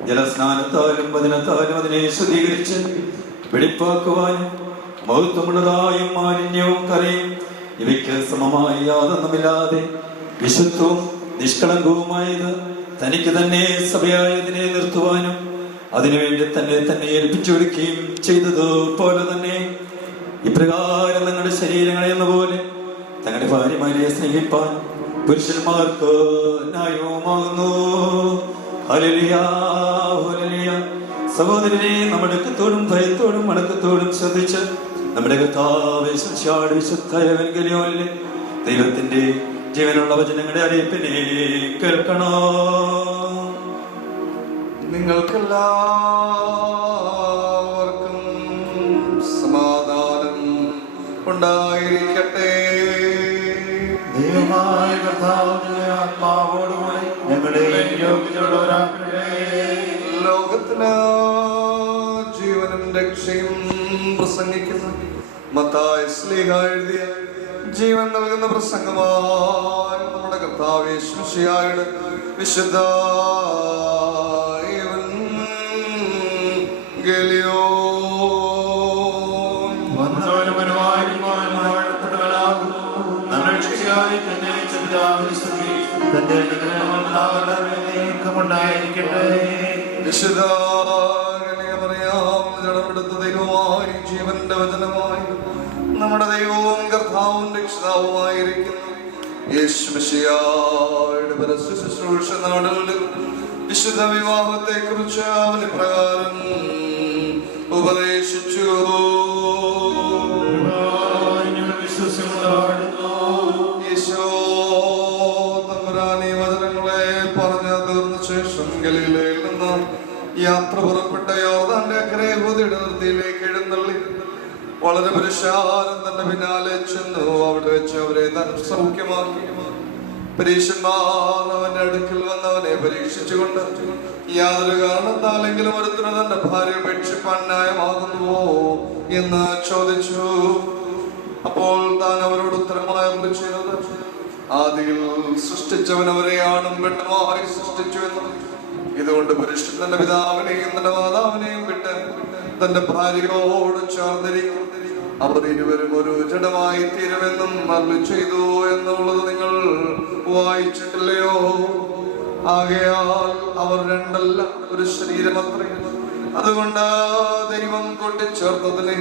ജലസ്നാനത്താലും വചനത്താലും അതിനെ ശുദ്ധീകരിച്ച് വെടിപ്പാക്കുവാനും മഹത്വമുള്ളതായും മാലിന്യവും കരയും ഇവയ്ക്ക് സമമായ യാതൊന്നുമില്ലാതെ വിശുദ്ധവും നിഷ്കളങ്കവുമായത് തനിക്ക് തന്നെ സഭയായതിനെ നിർത്തുവാനും അതിനുവേണ്ടി തന്നെ ഏൽപ്പിച്ചു കൊടുക്കുകയും ചെയ്തത് പോലെ തന്നെ ഇപ്രകാരം നിങ്ങളുടെ ശരീരങ്ങളെ എന്ന പോലെ തങ്ങളുടെ ഭാര്യമാരെ സ്നേഹിപ്പാൻ പുരുഷന്മാർക്ക് ന്യായവുമാകുന്നു. Hallelujah, hallelujah. സഹോദരരെ, നമ്മുടെ അടുക്കത്തോടും ഭയത്തോടും അടക്കത്തോടും ശ്രദ്ധിച്ച് നമ്മുടെ കർത്താവേ ശിഷ്യാട് വിശുദ്ധ എവങ്കേലിയോനിലെ ദൈവത്തിന്റെ ജീവനുള്ള വചനങ്ങളുടെ അറിയിപ്പിനെ കേൾക്കണം. നിങ്ങൾക്കെല്ലാവർക്കും സമാധാനം ഉണ്ടായിരിക്കട്ടെ. ദൈവമായ കർത്താവിന്റെ ആത്മാവോടുകൂടി ഞങ്ങളെ യോഗ്യതയുള്ളവരാക്കണമേ. ലോകത്തിന് ജീവനും രക്ഷയും പ്രസംഗിക്കുന്ന മത്തായി ശ്ലീഹ എഴുതിയ ജീവൻ നൽകുന്ന പ്രസംഗമായ നമ്മുടെ കർത്താവ് യേശുമിശിഹായുടെ വിശുദ്ധ എവങ്കേലിയോൻ. വന്നവനും വരുവാനുമായും വാഴ്ത്തപ്പെട്ടവനാകുന്നു. നമ്മുടെ രക്ഷകനായി തന്നെ പിതാവിന് സ്തുതി. തന്റെ അനുഗ്രഹമെല്ലാവരുടെ മേലേക്കും ഉണ്ടായിരിക്കട്ടെ. വിശുദ്ധ കന്യകമറിയാം ജഡമെടുത്ത ദൈവമായി ജീവന്റെ വചനമായി നമ്മുടെ ദൈവവും കർത്താവും രക്ഷിതാവുമായിരിക്കുന്നു യേശുമിശിഹായുടെ പരസ്യ ശുശ്രൂഷ നാടുകളിൽ വിശുദ്ധ വിവാഹത്തെ കുറിച്ച് അവൻ ഇപ്രകാരം ഉപദേശിച്ചു. ഈശോ തമ്പുരാൻ ഈ വചനങ്ങളെ പറഞ്ഞു തീർന്ന ശേഷം ഗലീലയിൽ നിന്ന് യാത്ര പുറപ്പെട്ട യോർദാന്റെ അക്കരെ യഹൂദയുടെ നിർത്തിയിലേക്ക് എഴുന്നള്ളി വളരെ പുരുഷാരം തന്റെ പിന്നാലെ ചെന്നു. അവിടെ വെച്ച് അവരെ സൗഖ്യമാക്കി. പരീക്ഷന്മാർ അവന്റെ അടുക്കൽ വന്നവനെ പരീക്ഷിച്ചുകൊണ്ട് യാതൊരു കാരണത്താലെങ്കിലും ഒരുത്തിന് തന്റെ ഭാര്യ ഉപേക്ഷിപ്പാൻ ന്യായമാകുന്നുവോ എന്ന് ചോദിച്ചു. അപ്പോൾ താൻ അവരോട് ഉത്തരമായി ചെയ്തത്, ആദിയിൽ സൃഷ്ടിച്ചവൻ അവരെ ആണും പെണ്ണുമായി സൃഷ്ടിച്ചു എന്നും ഇതുകൊണ്ട് പുരുഷൻ തന്റെ പിതാവിനെയും തന്റെ മാതാവിനെയും വിട്ട് തന്റെ ഭാര്യയോട് ചേർന്നിരിക്കും, അവർ ഇരുവരും ഒരു ജഡമായി തീരുമെന്നും അരുളി ചെയ്തു എന്നുള്ളത് നിങ്ങൾ വായിച്ചിട്ടില്ലയോ? ആകയാൽ അവർ രണ്ടല്ല, ഒരു ശരീരമത്രേ. അതുകൊണ്ട് ദൈവം കൂട്ടിച്ചേർത്തതിനെ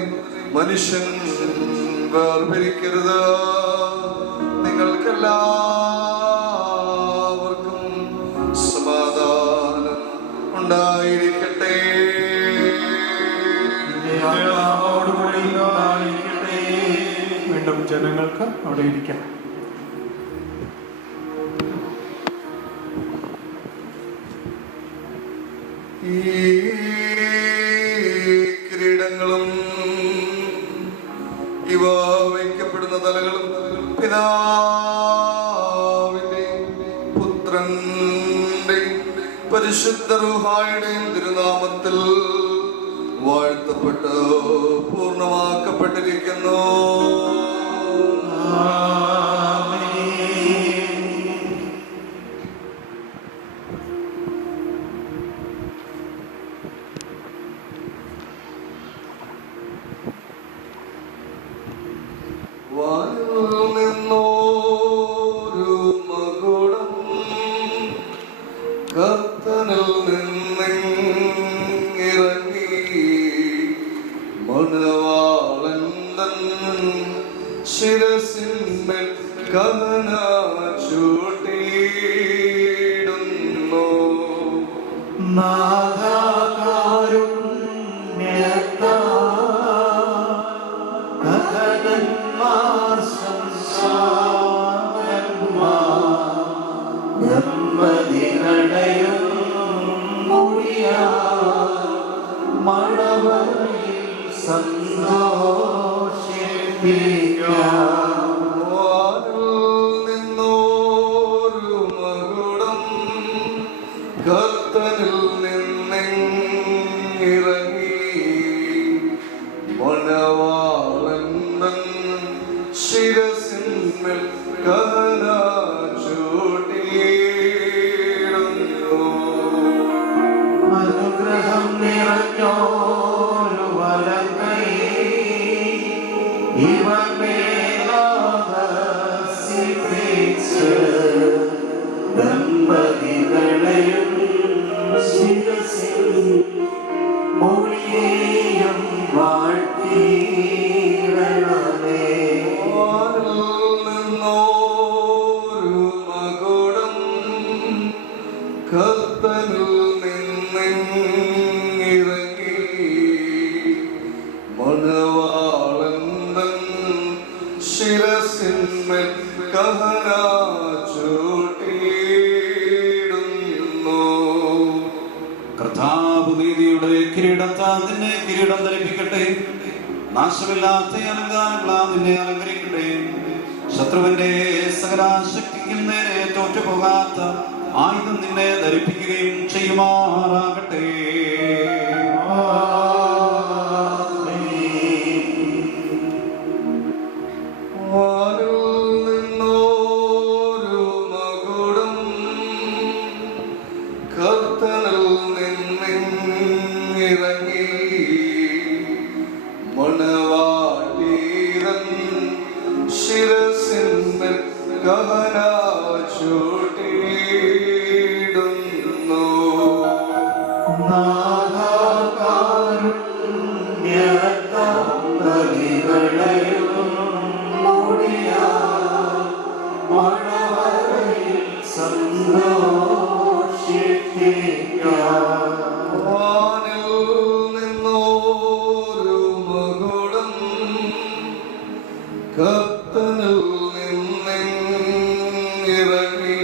മനുഷ്യൻ വേർപിരിക്കരുത്. നിങ്ങൾക്കെല്ലാവർക്കും സമാധാനം ഉണ്ടായിരിക്കട്ടെ. വീണ്ടും ജനങ്ങൾക്ക് അവിടെ ഇരിക്കാം. ഈ കിരീടങ്ങളും ഇവ വയ്ക്കപ്പെടുന്ന തലകളും പിതാവിന്റെയും പുത്രന്റെയും പരിശുദ്ധ റൂഹായുടെയും തിരുനാമത്തിൽ വാഴ്ത്തപ്പെട്ട് പൂർണ്ണമാക്കപ്പെട്ടിരിക്കുന്നു. നിന്നോരു മകുടം കർത്തനിൽ നിന്നിറങ്ങി മണവാളൻ തൻ ശിരസിന്മേൽ കഹന ചൂട്ടിയിടുന്നു. നിന്നോരു മകുടം കർത്തനിൽ നിന്നിറങ്ങി മണവാളൻ തൻ ശിരസിന്മേൽ കഹന ചൂട്ടിയിടുന്നു. അനുഗ്രഹം നിറഞ്ഞോരു വലങ്കൈ ഇവൻ മേലാവസിപ്പിച്ച് ദമ്പതികളെയും ശിരസിൽ മൊഴിയേയും വാഴ്ത്തിയിടണമേ. നിന്നോരു മകുടം കർത്തനിൽ നിന്നിറങ്ങി മണവാളൻ തൻ ശിരസിന്മേൽ കഹന ചൂട്ടിയിടുന്നു. കർത്താവ് നീതിയുടെ കിരീടത്താൽ നിന്നെ കിരീടം ധരിപ്പിക്കട്ടെ. നാശമില്ലാത്ത അലങ്കാരങ്ങളാൽ നിന്നെ അലങ്കരിക്കട്ടെ. ശത്രുവിന്റെ സകലാശക്തിക്കും നേരെ തോറ്റുപോകാത്ത ആയുധം നിന്നെ ധരിപ്പിക്കുകയും ചെയ്യുമാറാകട്ടെ. നിന്നോരു മകുടം കർത്തനിൽ നിന്നിറങ്ങി മണവാട്ടിതൻ ശിരസിന്മേൽ കഹന ചൂട്ടിയിടുന്നു. നിന്നോരു മകുടം കർത്തനിൽ നിന്നിറങ്ങി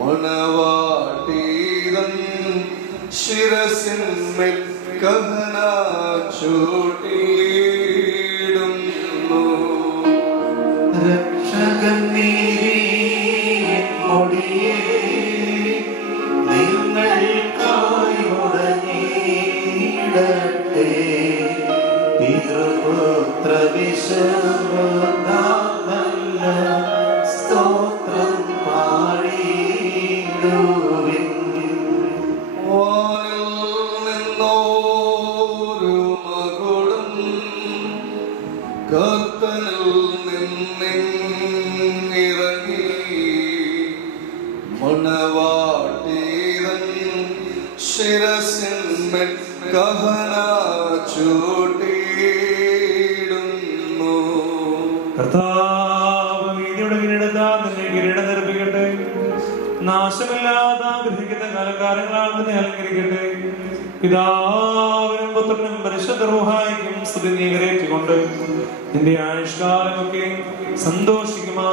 മണവാട്ടിതൻ ശിരസിന്മേൽ കഹന ചൂട്ടിയിടുന്നു. രക്ഷകൻ നീ കൂടിയേ നിങ്ങൾക്കായി മുടങ്ങിയിടട്ടെ. പിതൃപുത്ര വിശുദ്ധാത്മല്ല സ്തോത്രം പാടിയിടുവിൻ. വാനിൽ നിന്നോരു മകുടം കർത്തനിൽ നിന്നിറങ്ങി മണവാട്ടിതൻ ശിരസിന്മേൽ കഹന ചൂട്ടിയിടുന്നു. കർത്താവ് നീതിയുടെ കിരീടത്താൽ നിന്നെ കിരീടം ധരിപ്പിക്കട്ടെ. നാശമില്ലാത്ത ഗ്രഹിക്കുന്ന കാലകാലങ്ങളാൽ നിന്നെ അലങ്കരിക്കട്ടെ. പിതാവിനും പുത്രനും പരിശുദ്ധ റൂഹായിക്കും സ്തുതി നീ കരേറ്റിക്കൊണ്ട് നിന്റെ ആയുഷ്കാലമൊക്കെ സന്തോഷിക്കുമാറാകാം.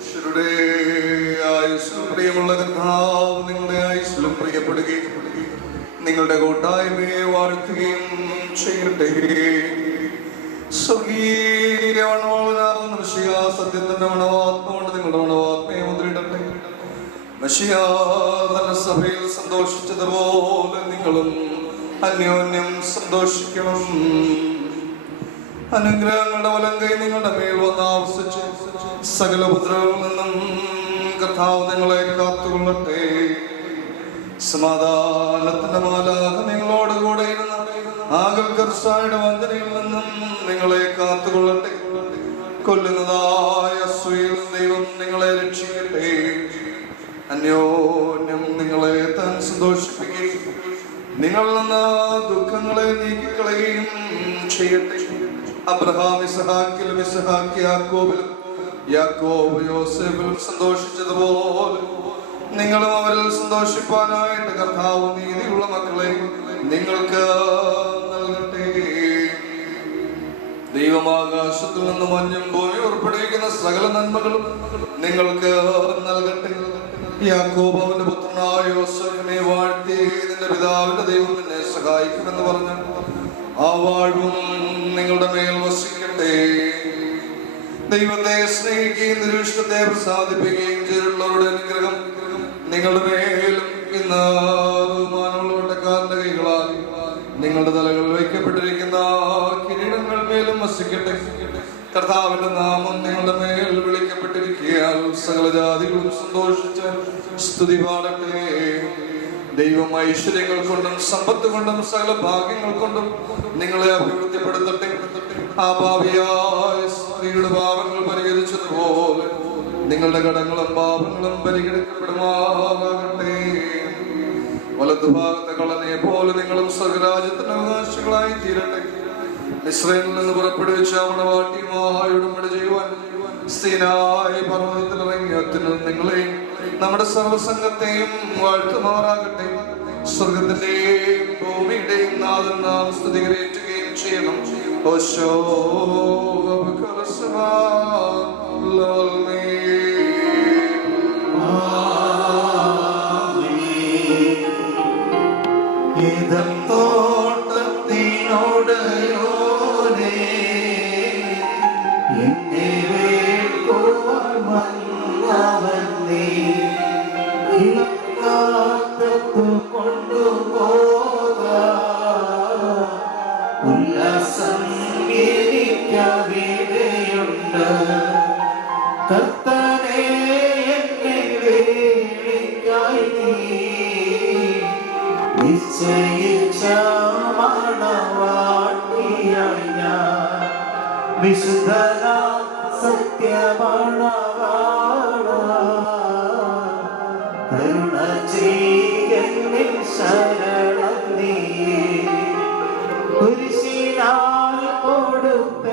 ഈശ്വരുടെ ആയുസ്സിലും പ്രിയമുള്ള കർത്താവ് നിങ്ങളുടെ ആയുസ്സിലും പ്രിയപ്പെടുകയും നിങ്ങളുടെ കൂട്ടായ്മയെ വാഴ്ത്തുകയും ചെയ്യട്ടെ. സ്വർഗീയവണവാളനാകുന്ന മശിഹാ സത്യത്തിന്റെ മണവാത്മകൊണ്ട് നിങ്ങളുടെ മണവാത്മയെ മുദ്രയിടട്ടെ. മശിഹാ തന്റെ സഭയിൽ സന്തോഷിച്ചതുപോലെ നിങ്ങളും അന്യോന്യം സന്തോഷിക്കണം. അനുഗ്രഹങ്ങളുടെ വലങ്കൈ നിങ്ങളുടെ മേൽ വന്ന് ആവസിച്ച് സകല ഉപദ്രവങ്ങളിൽ നിന്നും കർത്താവ് നിങ്ങളെ കാത്തുകൊള്ളട്ടെ. സമാധാനത്തിന്റെ മാലാഖ നിങ്ങളോട് കൂടെ ഇരുന്ന ആകൽക്കർഷായുടെ വഞ്ചനയിൽ നിന്നും നിങ്ങളെ കാത്തുകൊള്ളട്ടെ. കൊല്ലുന്നതായ അസൂയയിൽ ദൈവം നിങ്ങളെ രക്ഷിക്കട്ടെ. അന്യോന്യം നിങ്ങളെ താൻ സന്തോഷിപ്പിക്കുകയും നിങ്ങളിൽ നിന്ന് ദുഃഖങ്ങളെ നീക്കിക്കളയുകയും ചെയ്യട്ടെ. അബ്രഹാം ഇസ്ഹാക്കിലും ഇസ്ഹാക്ക് യാക്കോബിലും യാക്കോബ് യോസേഫിലും സന്തോഷിച്ചതുപോലെ നിങ്ങളും അവരിൽ സന്തോഷിപ്പാനായിട്ട് കർത്താവ് നീതിയുള്ള മക്കളെ നിങ്ങൾക്ക് നൽകട്ടെ. ദൈവമാകാശത്തിൽ നിന്ന് മഞ്ഞും ഭൂമി ഉൾപ്പെടിയിരിക്കുന്ന സകല നന്മകളും നിങ്ങൾക്ക് നൽകട്ടെ. യാക്കോബ് അവന്റെ പുത്രനായ യോസേഫിനെ വാഴ്ത്തി നിന്റെ പിതാവിന്റെ ദൈവം നിന്നെ സഹായിക്കുമെന്ന് പറഞ്ഞു. ആ വാഴ്വും നിങ്ങളുടെ മേൽ വസിക്കട്ടെ. ദൈവത്തെ സ്നേഹിക്കുകയും നിരീക്ഷണത്തെ പ്രസാദിപ്പിക്കുകയും ചെയ്തിട്ടുള്ളവരുടെ അനുഗ്രഹം നിങ്ങളുടെ മേലും ഇന്ന് ബഹുമാനമുള്ള വട്ടക്കാരന്റെ കൈകളാൽ നിങ്ങളുടെ തലകളിൽ വയ്ക്കപ്പെട്ടിരിക്കുന്ന കിരീടങ്ങൾ മേലും വസിക്കട്ടെ. കർത്താവിന്റെ നാമം നിങ്ങളുടെ മേൽ വിളിക്കപ്പെട്ടിരിക്കുകയാൽ സകല ജാതികളും സന്തോഷിച്ച് സ്തുതി പാടട്ടെ. ദൈവം ഐശ്വര്യങ്ങൾ കൊണ്ടും സമ്പത്ത് കൊണ്ടും സകല ഭാഗ്യങ്ങൾ കൊണ്ടും നിങ്ങളെ അഭിവൃദ്ധിപ്പെടുത്തട്ടെ. ആ ഭാവിയായ സ്ത്രീയുടെ പാപങ്ങൾ പരിഹരിച്ചതുപോലെ നിങ്ങളുടെ കടങ്ങളും പാപങ്ങളും പരിഗണിക്കപ്പെടുമാറാകട്ടെ. വലതുഭാഗത്തെ കളനെ പോലെ നിങ്ങളും സ്വർഗരാജ്യത്തിന്റെ അവകാശികളായി തീരട്ടെ. മിസ്രൈമിൽ നിന്ന് പുറപ്പെടുവിച്ച മണവാട്ടിയുമായി ഉടമ്പടി ചെയ്യുവാൻ സീനായി പർവ്വതത്തിലിറങ്ങിയ അത്യുന്നതൻ നിങ്ങളെയും നമ്മുടെ സർവസംഘത്തെയും വാഴ്ത്തുമാറാകട്ടെ. സ്വർഗത്തിന്റെയും ഭൂമിയുടെയും നാഥൻ നാം സ്തുതി കരേറ്റുകയും ചെയ്യണം. ഓശോ ഇതം തോട്ടത്തിനോടയോരേ എന്നെ വേൾക്കുവാൻ വന്നവൻ നീ. ഇളക്കാത്തത്തു കൊണ്ടുപോകാൻ ഉല്ലാസം എനിക്കവിടെയുണ്ട്. കർത്തനേ എന്നെ വേളിക്കായി നീ നിശ്ചയിച്ച മണവാട്ടിയായി ഞാൻ. വിശുദ്ധന സത്യമണവാള കരുണ ചെയ്യന്നിൽ ശരണം നീ. കുരിശിനാൽ കൊടുത്ത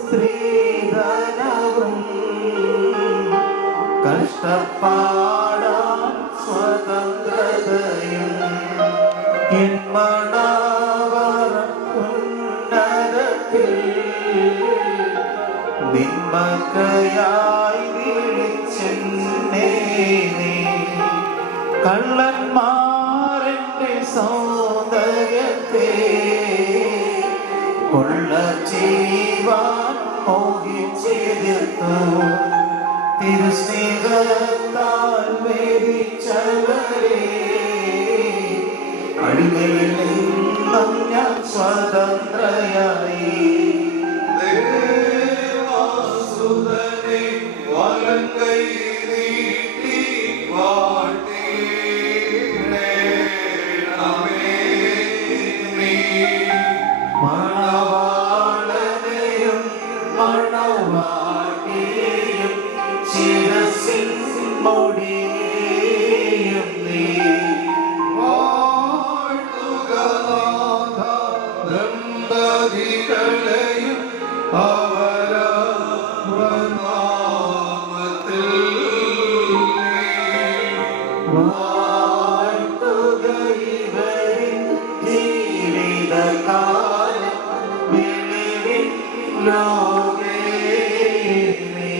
സ്ത്രീധനവും കഷ്ടപ്പാടാൻ സ്വതന്ത്രതയും എൻ മണവറ ഉന്നതത്തിൽ നിന്മക്കയായി വിളിച്ചെന്നേ നീ. കള്ളന്മാരെന്റെ സൗന്ദര്യത്തെ കൊള്ള ചെയ്യുവാൻ മോഹിച്ചെടുത്തു. തിരുസ്നേഹത്താൽ വേദിച്ചവരെ അടിമയിൽ നിന്നും ഞാൻ സ്വതന്ത്രയായി. ദേവാസുതനെ വലങ്കൈ നീട്ടി വാഴ്ത്തിയിടണമേ നീ. മണവാളനെയും മണവാട്ടിയെയും ശിരസിൽ മുടിയെയും നീ വാഴ്ത്തുക നാഥ ദമ്പതികളെയും അവരവനാമത്തിൽ നീ. വാഴ്ത്തുക ഇവരിൻ ജീവിതകാലം വെളിവിൻ ലോകേ നീ.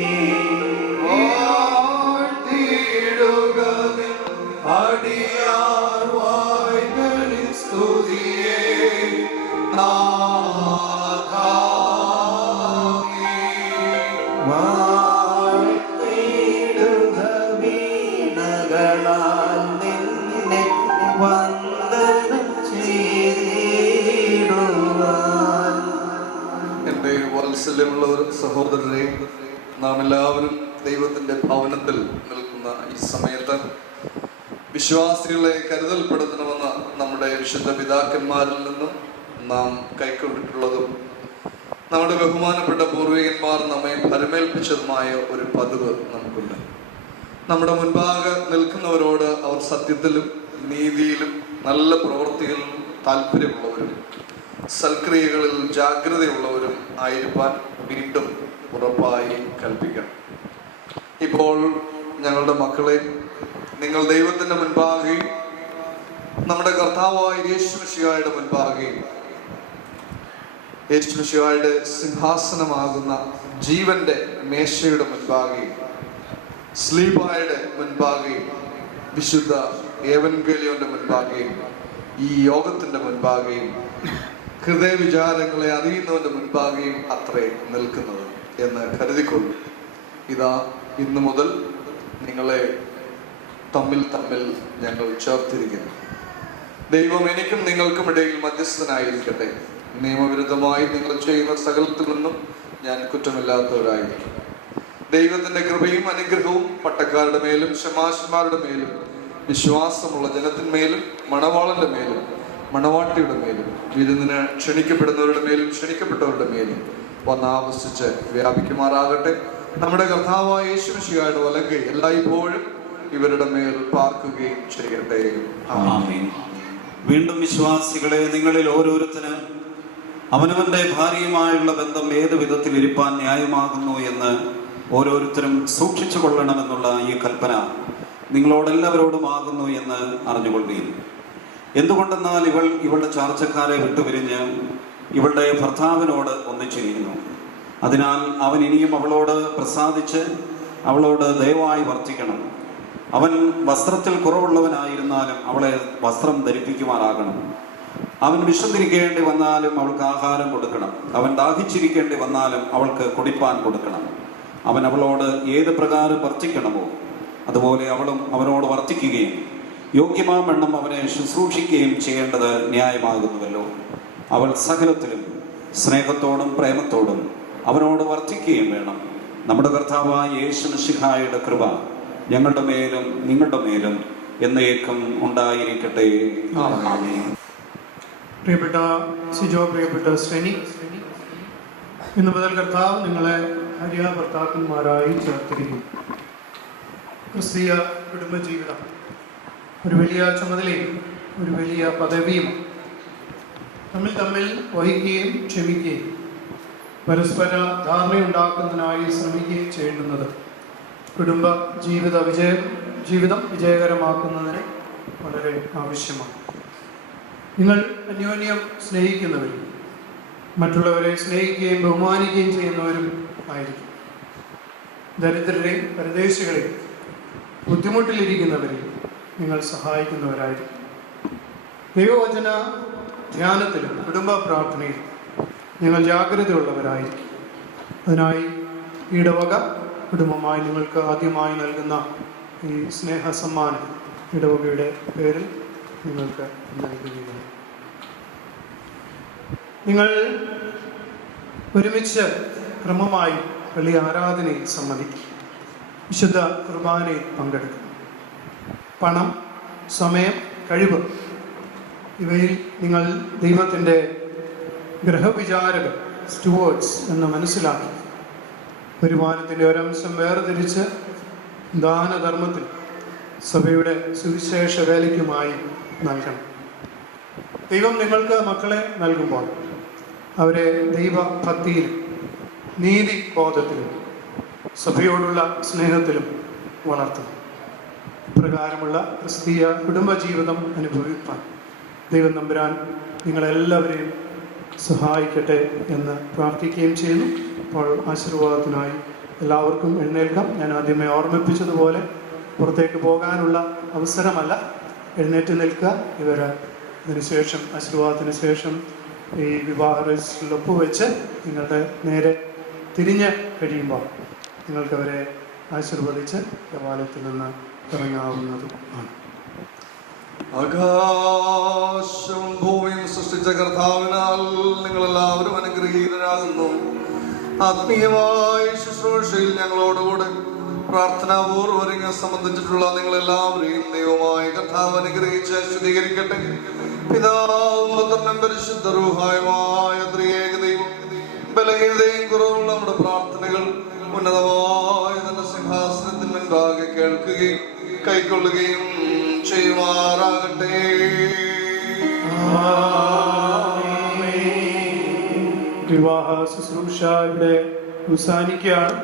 വാഴ്ത്തിയിടുക നിൻ അടിയാർ വായ്കളിൽ സ്തുതിയെ നാഥാ നീ. വാഴ്ത്തിയിടുക വീണകളാൽ നിന്നെ വന്ദനം ചെയ്തിടുവാൻ. എൻ്റെ വാത്സല്യമുള്ള സഹോദരരെ, നാം എല്ലാവരും ദൈവത്തിൻ്റെ ഭവനത്തിൽ നിൽക്കുന്ന ഈ സമയത്ത് വിശ്വാസികളെ കരുതൽപ്പെടുത്തണമെന്ന് നമ്മുടെ വിശുദ്ധ പിതാക്കന്മാരിൽ നിന്നും നാം കൈക്കൊണ്ടിട്ടുള്ളതും നമ്മുടെ ബഹുമാനപ്പെട്ട പൂർവികന്മാർ നമ്മെ ഭരമേൽപ്പിച്ചതുമായ ഒരു പതിവ് നമുക്കുണ്ട്. നമ്മുടെ മുൻപാകെ നിൽക്കുന്നവരോട് അവർ സത്യത്തിലും നീതിയിലും നല്ല പ്രവൃത്തികളിലും താല്പര്യമുള്ളവരും സൽക്രിയകളിൽ ജാഗ്രതയുള്ളവരും ആയിരിക്കാൻ വീണ്ടും ഉറപ്പായി കൽപ്പിക്കണം. ഇപ്പോൾ ഞങ്ങളുടെ മക്കളെ നിങ്ങൾ ദൈവത്തിൻ്റെ മുൻപാകെയും നമ്മുടെ കർത്താവായ യേശുമിശിഹായുടെ മുൻപാകെയും യേശുമിശിഹായുടെ സിംഹാസനമാകുന്ന ജീവന്റെ മേശയുടെ മുൻപാകെയും സ്ലീബായുടെ മുൻപാകെയും വിശുദ്ധ ഏവൻഗേലിയോന്റെ മുൻപാകെയും ഈ യോഗത്തിന്റെ മുൻപാകെയും ഹൃദയവിചാരങ്ങളെ അറിയുന്നവന്റെ മുൻപാകെയും അത്രേ നിൽക്കുന്നത് എന്ന് കരുതിക്കൊള്ളു. ഇതാ ഇന്നു മുതൽ നിങ്ങളെ തമ്മിൽ ഞങ്ങൾ ചേർത്തിരിക്കുന്നു. ദൈവം എനിക്കും നിങ്ങൾക്കും ഇടയിൽ മധ്യസ്ഥനായിരിക്കട്ടെ. നിയമവിരുദ്ധമായി നിങ്ങൾ ചെയ്യുന്ന സകലത്തിൽ നിന്നും ഞാൻ കുറ്റമില്ലാത്തവരായിരിക്കും. ദൈവത്തിന്റെ കൃപയും അനുഗ്രഹവും പട്ടക്കാരുടെ മേലും ശമാശന്മാരുടെ മേലും വിശ്വാസമുള്ള ജനത്തിന്മേലും മണവാളന്റെ മേലും മണവാട്ടിയുടെ മേലും വിരുന്നിന് ക്ഷണിക്കപ്പെടുന്നവരുടെ മേലും ക്ഷണിക്കപ്പെട്ടവരുടെ മേലും വന്നാവസിച്ച് വ്യാപിക്കുമാറാകട്ടെ. നമ്മുടെ കർത്താവായ യേശുമിശിഹായുടെ വലങ്കൈ എല്ലായ്പ്പോഴും ഇവരുടെ മേൽ പാർക്കുകയും ചെയ്യട്ടെ. ആമേൻ. വീണ്ടും വിശ്വാസികളെ, നിങ്ങളിൽ ഓരോരുത്തന് അവനവന്റെ ഭാര്യയുമായുള്ള ബന്ധം ഏത് വിധത്തിൽ ഇരിപ്പാൻ ന്യായമാകുന്നു എന്ന് ഓരോരുത്തരും സൂക്ഷിച്ചു കൊള്ളണമെന്നുള്ള ഈ കൽപ്പന നിങ്ങളോടെല്ലാവരോടുമാകുന്നു എന്ന് അറിഞ്ഞുകൊള്ളുകയും. എന്തുകൊണ്ടെന്നാൽ ഇവളുടെ ചാർച്ചക്കാരെ വിട്ടുപിരിഞ്ഞ് ഇവളുടെ ഭർത്താവിനോട് ഒന്നിച്ചിരിക്കുന്നു. അതിനാൽ അവൻ ഇനിയും അവളോട് പ്രസാദിച്ച് അവളോട് ദയവായി വർത്തിക്കണം. അവൻ വസ്ത്രത്തിൽ കുറവുള്ളവനായിരുന്നാലും അവളെ വസ്ത്രം ധരിപ്പിക്കുമാറാകണം. അവൻ വിശന്നിരിക്കേണ്ടി വന്നാലും അവൾക്ക് ആഹാരം കൊടുക്കണം. അവൻ ദാഹിച്ചിരിക്കേണ്ടി വന്നാലും അവൾക്ക് കുടിപ്പാൻ കൊടുക്കണം. അവൻ അവളോട് ഏത് പ്രകാരം വർത്തിക്കണമോ അതുപോലെ അവളും അവനോട് വർത്തിക്കുകയും യോഗ്യമാവണ്ണം അവനെ ശുശ്രൂഷിക്കുകയും ചെയ്യേണ്ടത് ന്യായമാകുന്നുവല്ലോ. അവൾ സകലത്തിലും സ്നേഹത്തോടും പ്രേമത്തോടും അവനോട് വർത്തിക്കുകയും വേണം. നമ്മുടെ കർത്താവായ യേശുമിശിഹായുടെ കൃപ ഞങ്ങളുടെ മേലും നിങ്ങളുടെ മേലും എന്നേക്കും ഉണ്ടായിരിക്കട്ടെ. ആമേൻ. പ്രിയപ്പെട്ട സിജോ, പ്രിയപ്പെട്ട ശ്രേണി, ഇന്നു മുതൽ കർത്താവ് നിങ്ങളെ ഭാര്യ ഭർത്താക്കന്മാരായി ചേർത്തിരിക്കുന്നു. ക്രിസ്തീയ കുടുംബജീവിതം ഒരു വലിയ ചുമതലയും ഒരു വലിയ പദവിയും തമ്മിൽ വഹിക്കുകയും ക്ഷമിക്കുകയും പരസ്പര ധാരണയുണ്ടാക്കുന്നതിനായി ശ്രമിക്കുകയും ചെയ്യേണ്ടുന്നത് കുടുംബ ജീവിതം വിജയകരമാക്കുന്നതിന് വളരെ ആവശ്യമാണ്. നിങ്ങൾ അന്യോന്യം സ്നേഹിക്കുന്നവരും മറ്റുള്ളവരെ സ്നേഹിക്കുകയും ബഹുമാനിക്കുകയും ചെയ്യുന്നവരും ആയിരിക്കും. ദരിദ്രരെയും പരദേശികളെയും ബുദ്ധിമുട്ടിലിരിക്കുന്നവരെയും നിങ്ങൾ സഹായിക്കുന്നവരായിരിക്കും. ദൈവവചന ധ്യാനത്തിലും കുടുംബ പ്രാർത്ഥനയിലും ഞങ്ങൾ ജാഗ്രതയുള്ളവരായിരിക്കും. അതിനായി ഇടവക കുടുംബമായി നിങ്ങൾക്ക് ആദ്യമായി നൽകുന്ന ഈ സ്നേഹ സമ്മാനം ഇടവകയുടെ പേരിൽ നിങ്ങൾക്ക് നൽകുകയാണ്. നിങ്ങൾ ഒരുമിച്ച് ക്രമമായി പള്ളി ആരാധനയിൽ സംബന്ധിക്കും, വിശുദ്ധ കുർബാനയിൽ പങ്കെടുക്കും. പണം, സമയം, കഴിവ് ഇവയിൽ നിങ്ങൾ ദൈവത്തിൻ്റെ ഗ്രഹവിചാരകർ, സ്റ്റുവേർഡ്സ് എന്ന് മനസ്സിലാക്കി വരുമാനത്തിൻ്റെ ഒരംശം വേർതിരിച്ച് ദാനധർമ്മത്തിൽ സഭയുടെ സുവിശേഷ വേലയ്ക്കുമായി നൽകണം. ദൈവം നിങ്ങൾക്ക് മക്കളെ നൽകുമ്പോൾ അവരെ ദൈവഭക്തിയിലും നീതി ബോധത്തിലും സഭയോടുള്ള സ്നേഹത്തിലും വളർത്തണം. ഇപ്രകാരമുള്ള ക്രിസ്തീയ കുടുംബജീവിതം അനുഭവിക്കാൻ ദൈവം തമ്പുരാൻ നിങ്ങളെല്ലാവരെയും സഹായിക്കട്ടെ എന്ന് പ്രാർത്ഥിക്കുകയും ചെയ്യുന്നു. അപ്പോൾ ആശീർവാദത്തിനായി എല്ലാവർക്കും എഴുന്നേൽക്കാം. ഞാൻ ആദ്യമേ ഓർമ്മിപ്പിച്ചതുപോലെ പുറത്തേക്ക് പോകാനുള്ള അവസരമല്ല, എഴുന്നേറ്റ് നിൽക്കുക. ഇതിനുശേഷം ആശീർവാദത്തിന് ശേഷം ഈ വിവാഹ രജിസ്റ്ററിൽ ഒപ്പുവെച്ച് നിങ്ങളുടെ നേരെ തിരിഞ്ഞ് കഴിയുമ്പോൾ നിങ്ങൾക്കവരെ ആശീർവദിച്ച് ദേവാലയത്തിൽ നിന്ന് ഇറങ്ങാവുന്നതുമാണ്. ആകാശവും ഭൂമിയും സൃഷ്ടിച്ച കർത്താവിനാൽ നിങ്ങളെല്ലാവരും അനുഗ്രഹീതരാകുന്നു. ആത്മീയമായ ശുശ്രൂഷയിൽ ഞങ്ങളോടുകൂടെ പ്രാർത്ഥനാപൂർവ്വം സംബന്ധിച്ചിട്ടുള്ള നിങ്ങളെല്ലാവരെയും ദൈവമായ കർത്താവ് അനുഗ്രഹിച്ച് ശുദ്ധീകരിക്കട്ടെ. പിതാവും പുത്രനും പരിശുദ്ധ റൂഹായുമായ ത്രിയേക ദൈവം ബലഹീനതയും കുറവുള്ള നമ്മുടെ പ്രാർത്ഥനകൾ ഉന്നതമായ തന്റെ സിംഹാസനത്തിൽ മുൻപാകെ കേൾക്കുകയും കൈക്കൊള്ളുകയും ചെയ്യുമാറാകട്ടെ. വിവാഹ ശുശ്രൂഷ ഇവിടെ അവസാനിക്കുകയാണ്.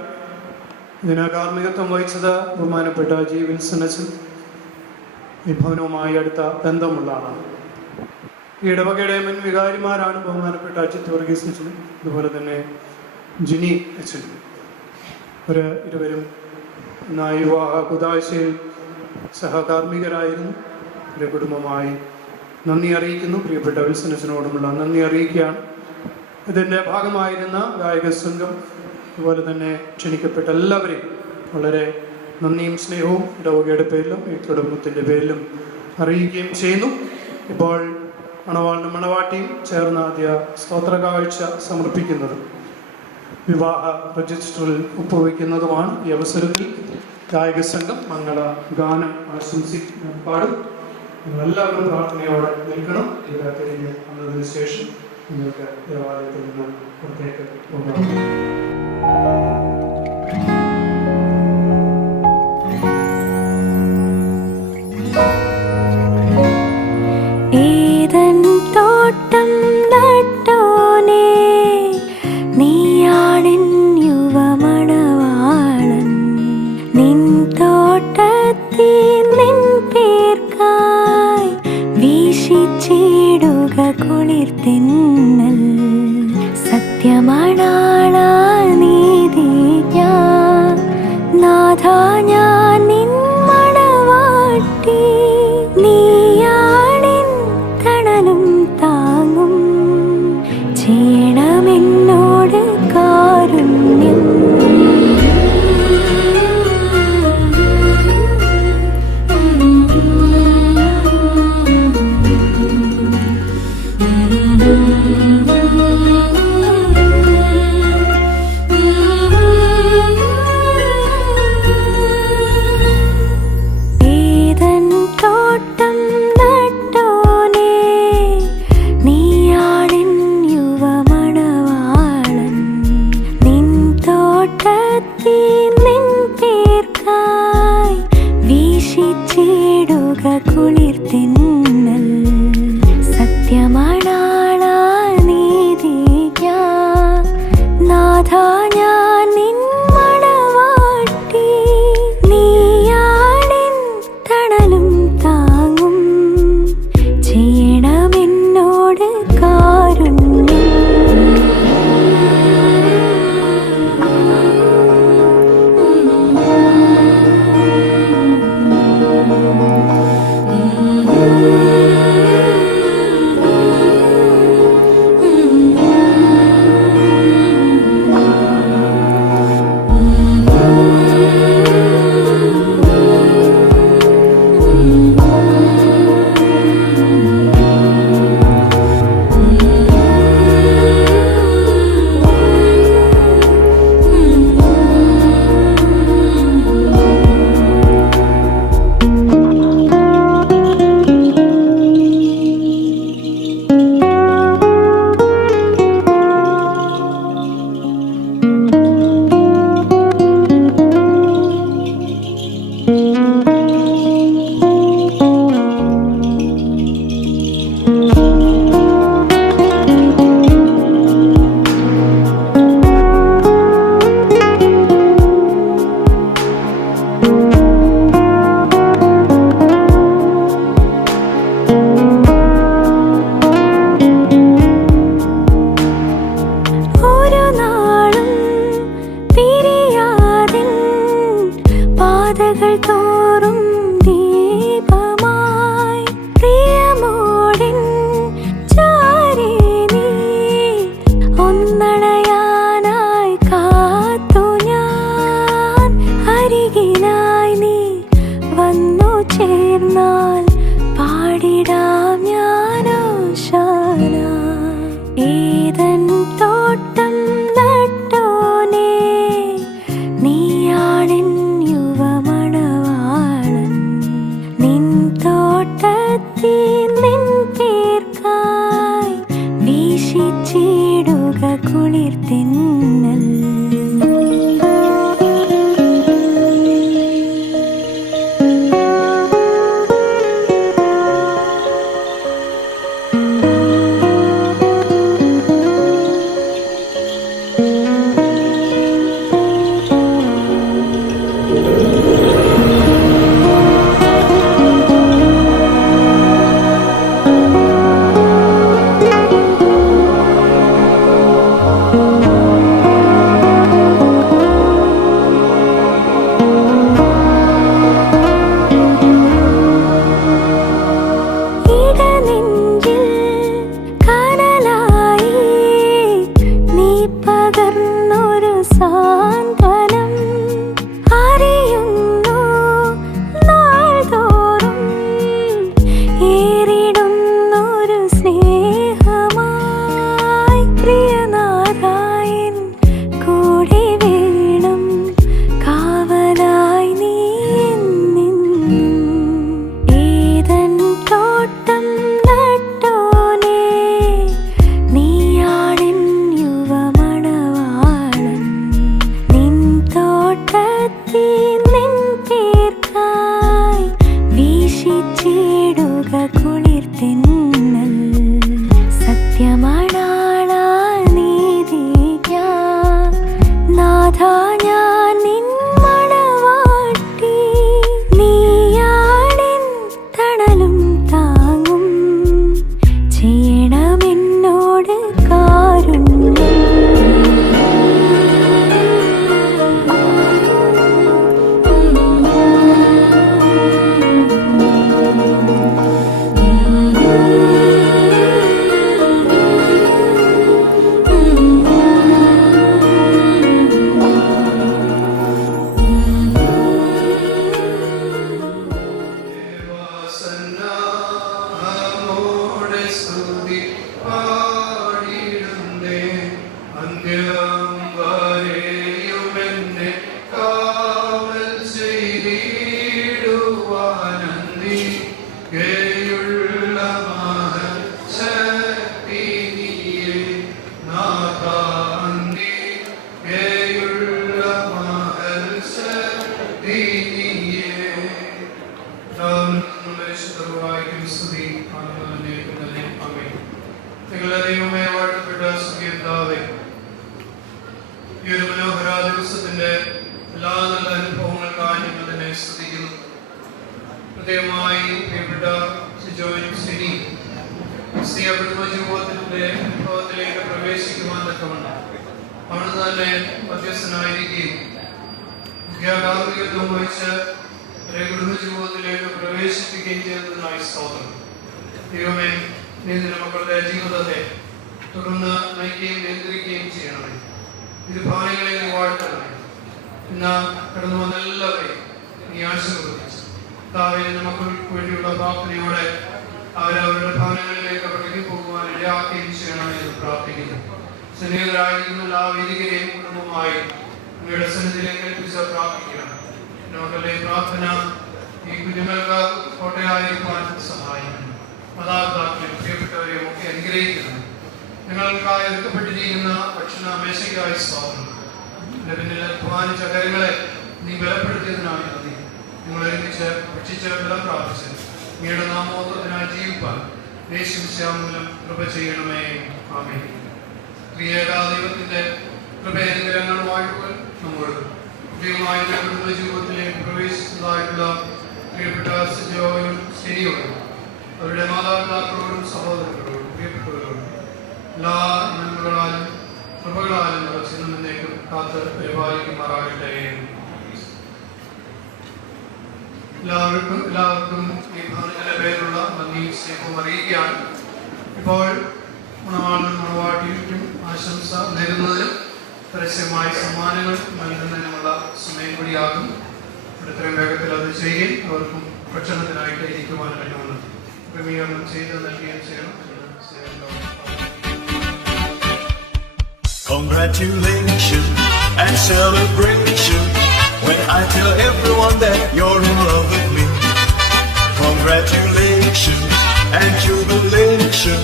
ഇതിന് കാർമ്മികത്വം വഹിച്ചത് ബഹുമാനപ്പെട്ട ജി വിൽസൺ അച്ഛൻ. ഈ ഭവനവുമായി അടുത്ത ബന്ധമുള്ള ആളാണ്. ഈ ഇടവകയുടെ മുൻ വികാരിമാരാണ് ബഹുമാനപ്പെട്ട അജിത് വർഗീസ് അച്ഛനും അതുപോലെ തന്നെ ജിനി അച്ഛനും. ഇരുവരും വിവാഹ കുദാശയിൽ സഹകാർമ്മികരായിരുന്നു. ഒരു കുടുംബമായി നന്ദി അറിയിക്കുന്നു. പ്രിയപ്പെട്ട വിൽസൺ അച്ഛനോടുമുള്ള നന്ദി അറിയിക്കുകയാണ്. ഇതിൻ്റെ ഭാഗമായിരുന്ന ഗായക സംഘം അതുപോലെ തന്നെ ക്ഷണിക്കപ്പെട്ട എല്ലാവരെയും വളരെ നന്ദിയും സ്നേഹവും ഇടവകയുടെ പേരിലും ഈ കുടുംബത്തിൻ്റെ പേരിലും അറിയിക്കുകയും ചെയ്യുന്നു. ഇപ്പോൾ മണവാളിനും മണവാട്ടിയും ചേർന്ന് ആദ്യ സ്തോത്ര കാഴ്ച സമർപ്പിക്കുന്നത് വിവാഹ രജിസ്റ്ററിൽ ഒപ്പുവയ്ക്കുന്നതുമാണ്. ഈ അവസരത്തിൽ ഗായക സംഘം മംഗള ഗാനം പാടും. നിങ്ങളെല്ലാവരും പ്രാർത്ഥനയോടെ നിൽക്കണം. ഇവിടെ തിരിഞ്ഞ് വന്നതിന് ശേഷം നിങ്ങൾക്ക് ദേവാലയത്തിൽ നിന്ന് പുറത്തേക്ക് പോകാം. ഏതൻ തോട്ടം നട്ടോനേ, നീയാണെൻ യുവമണവാളൻ. നിൻ തോട്ടത്തിൽ നിൻ പേർക്കായി വീശിച്ചിടുക കുളിർത്തിന്നൽ. സത്യമണാള കുളിർത്തിന്നൽ. Congratulations and celebration when I tell everyone that you're in love with me. Congratulations and jubilation.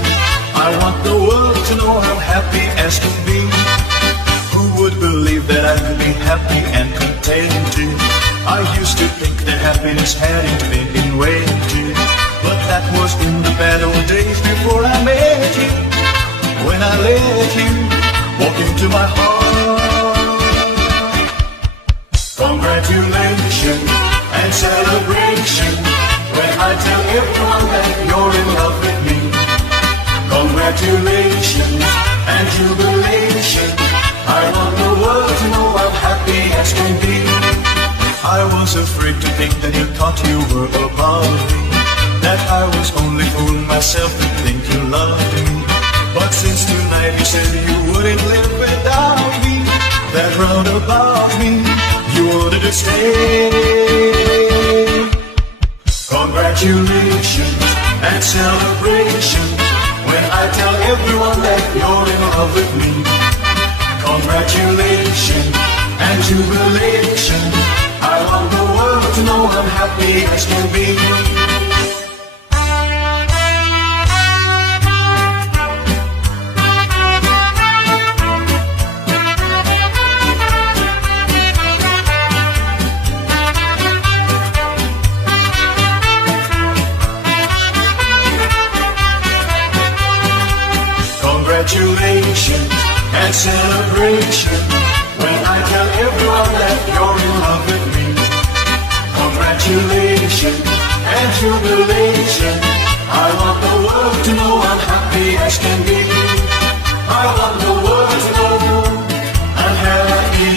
I want the world to know how happy as can be. happy and contented. I used to think that happiness hadn't been invented, but that was in the bad old days before I met you. When I let you walk into my heart. Congratulations and celebration when I tell everyone that you're in love with me. Congratulations and jubilation, I want the world to know I'm happy as can be. I was afraid to think that you thought you were above me, that I was only fooling myself to think you loved me. But since tonight you said you wouldn't live without me, that round about me you wanted to stay. Congratulations and celebration when I tell everyone that you're in love with me. Congratulations and jubilation, I want the world to know I'm happy as can be. Congratulations and celebration when I tell everyone that you're in love with me. Congratulations and jubilation, I want the world to know I'm happy as can be. I want the world to know I'm happy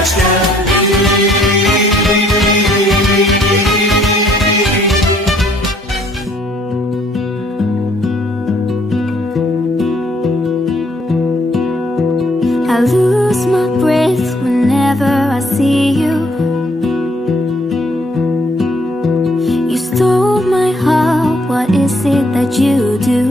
as can be. I lose my breath whenever I see you. You stole my heart, what is it that you do?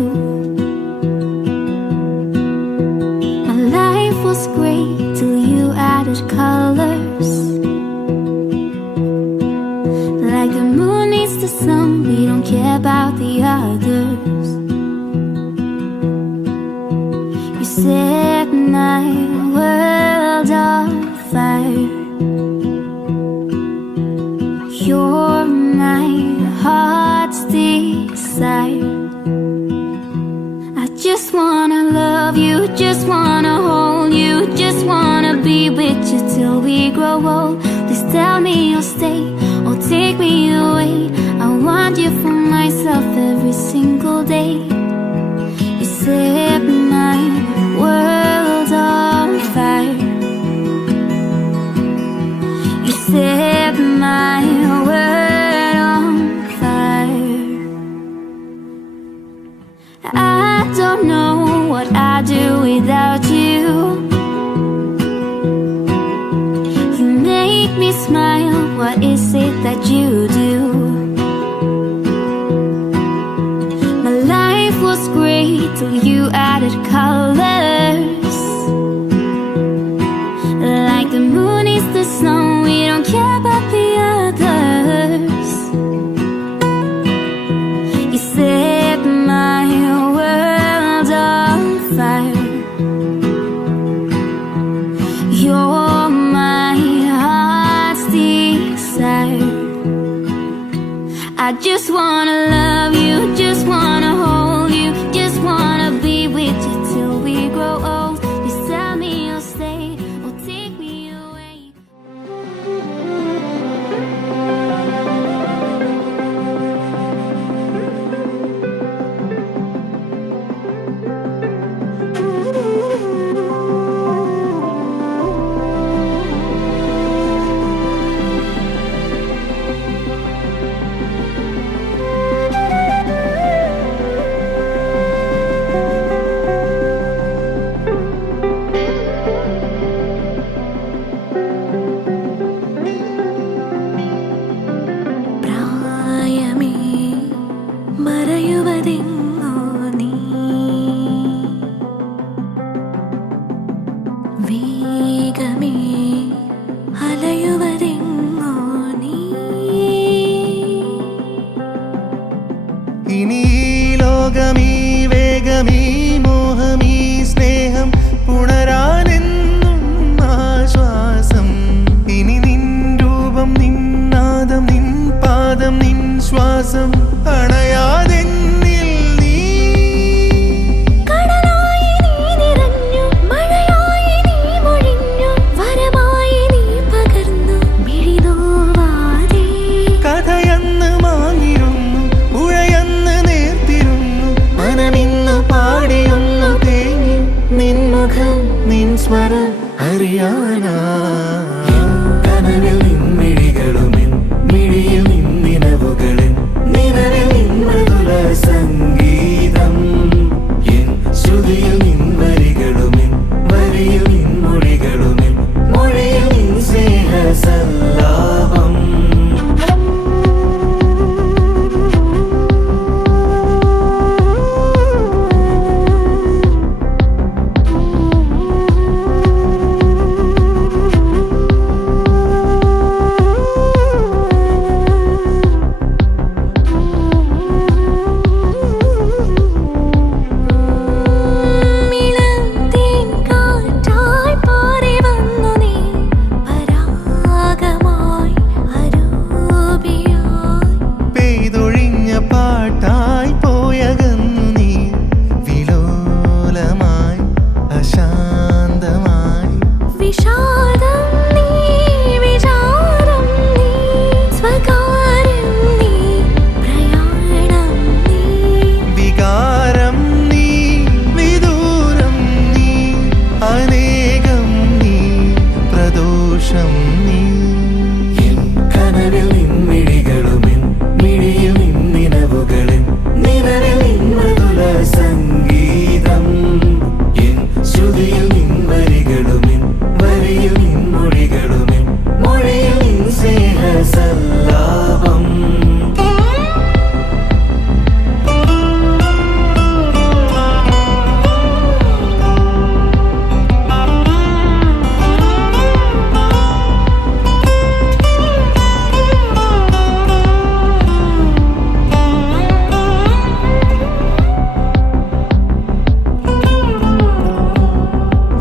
My life was great till you added colors. Like the moon needs the sun, we don't care about the others. You set my world on fire. You're my heart's desire. I just wanna love you, just wanna hold you, just wanna be with you till we grow old. Please tell me you'll stay or take me away. I want you for myself every single day. You set my world on fire. You set my world on fire. I don't know what I'd do without you. You make me smile, what is it that you do? My life was great till you added colors. Like the moon is the sun, we don't care about the others. You set my world on fire. You're my heart's desire. I just wanna love you, just wanna hold you, just wanna be with you till we grow old. Please tell me you'll stay or take me away. കനവിൽ നിൻമിഴികളുമെൻ മിഴിയിൽ നിന്നിനവുകളിൻ നിഴലിൽ നിന്മൃദുല സംഗീതം എൻ ശ്രുതിയിൽ നിൻവരികളുമെൻ വരിയിൽ നിൻമൊഴികളുമെൻ മൊഴിയിൽ നിൻ സ്നേഹസല്ലാപം പെയ്തൊഴിഞ്ഞ പാട്ടായി പോയകന്നു നീ വിലോലമായി അശാന്തമായി വിഷാദം നീ വിചാരം നീ സ്വകാര്യം നീ പ്രയാണം നീ വികാരം നീ വിദൂരം നീ അനേകം നീ പ്രദോഷം നീ എൻ കനവിൽ നിൻമിഴികളുമെൻ മിഴിയിൽ നിന്നിനവുകളിൻ നിഴലിൽ നിന്മൃദുല സംഗീതം എൻ ശ്രുതിയിൽ നിൻവരികളുമെൻ വരിയിൽ നിൻമൊഴികളുമെൻ മൊഴിയിൽ നിൻ സ്നേഹസല്ലാപം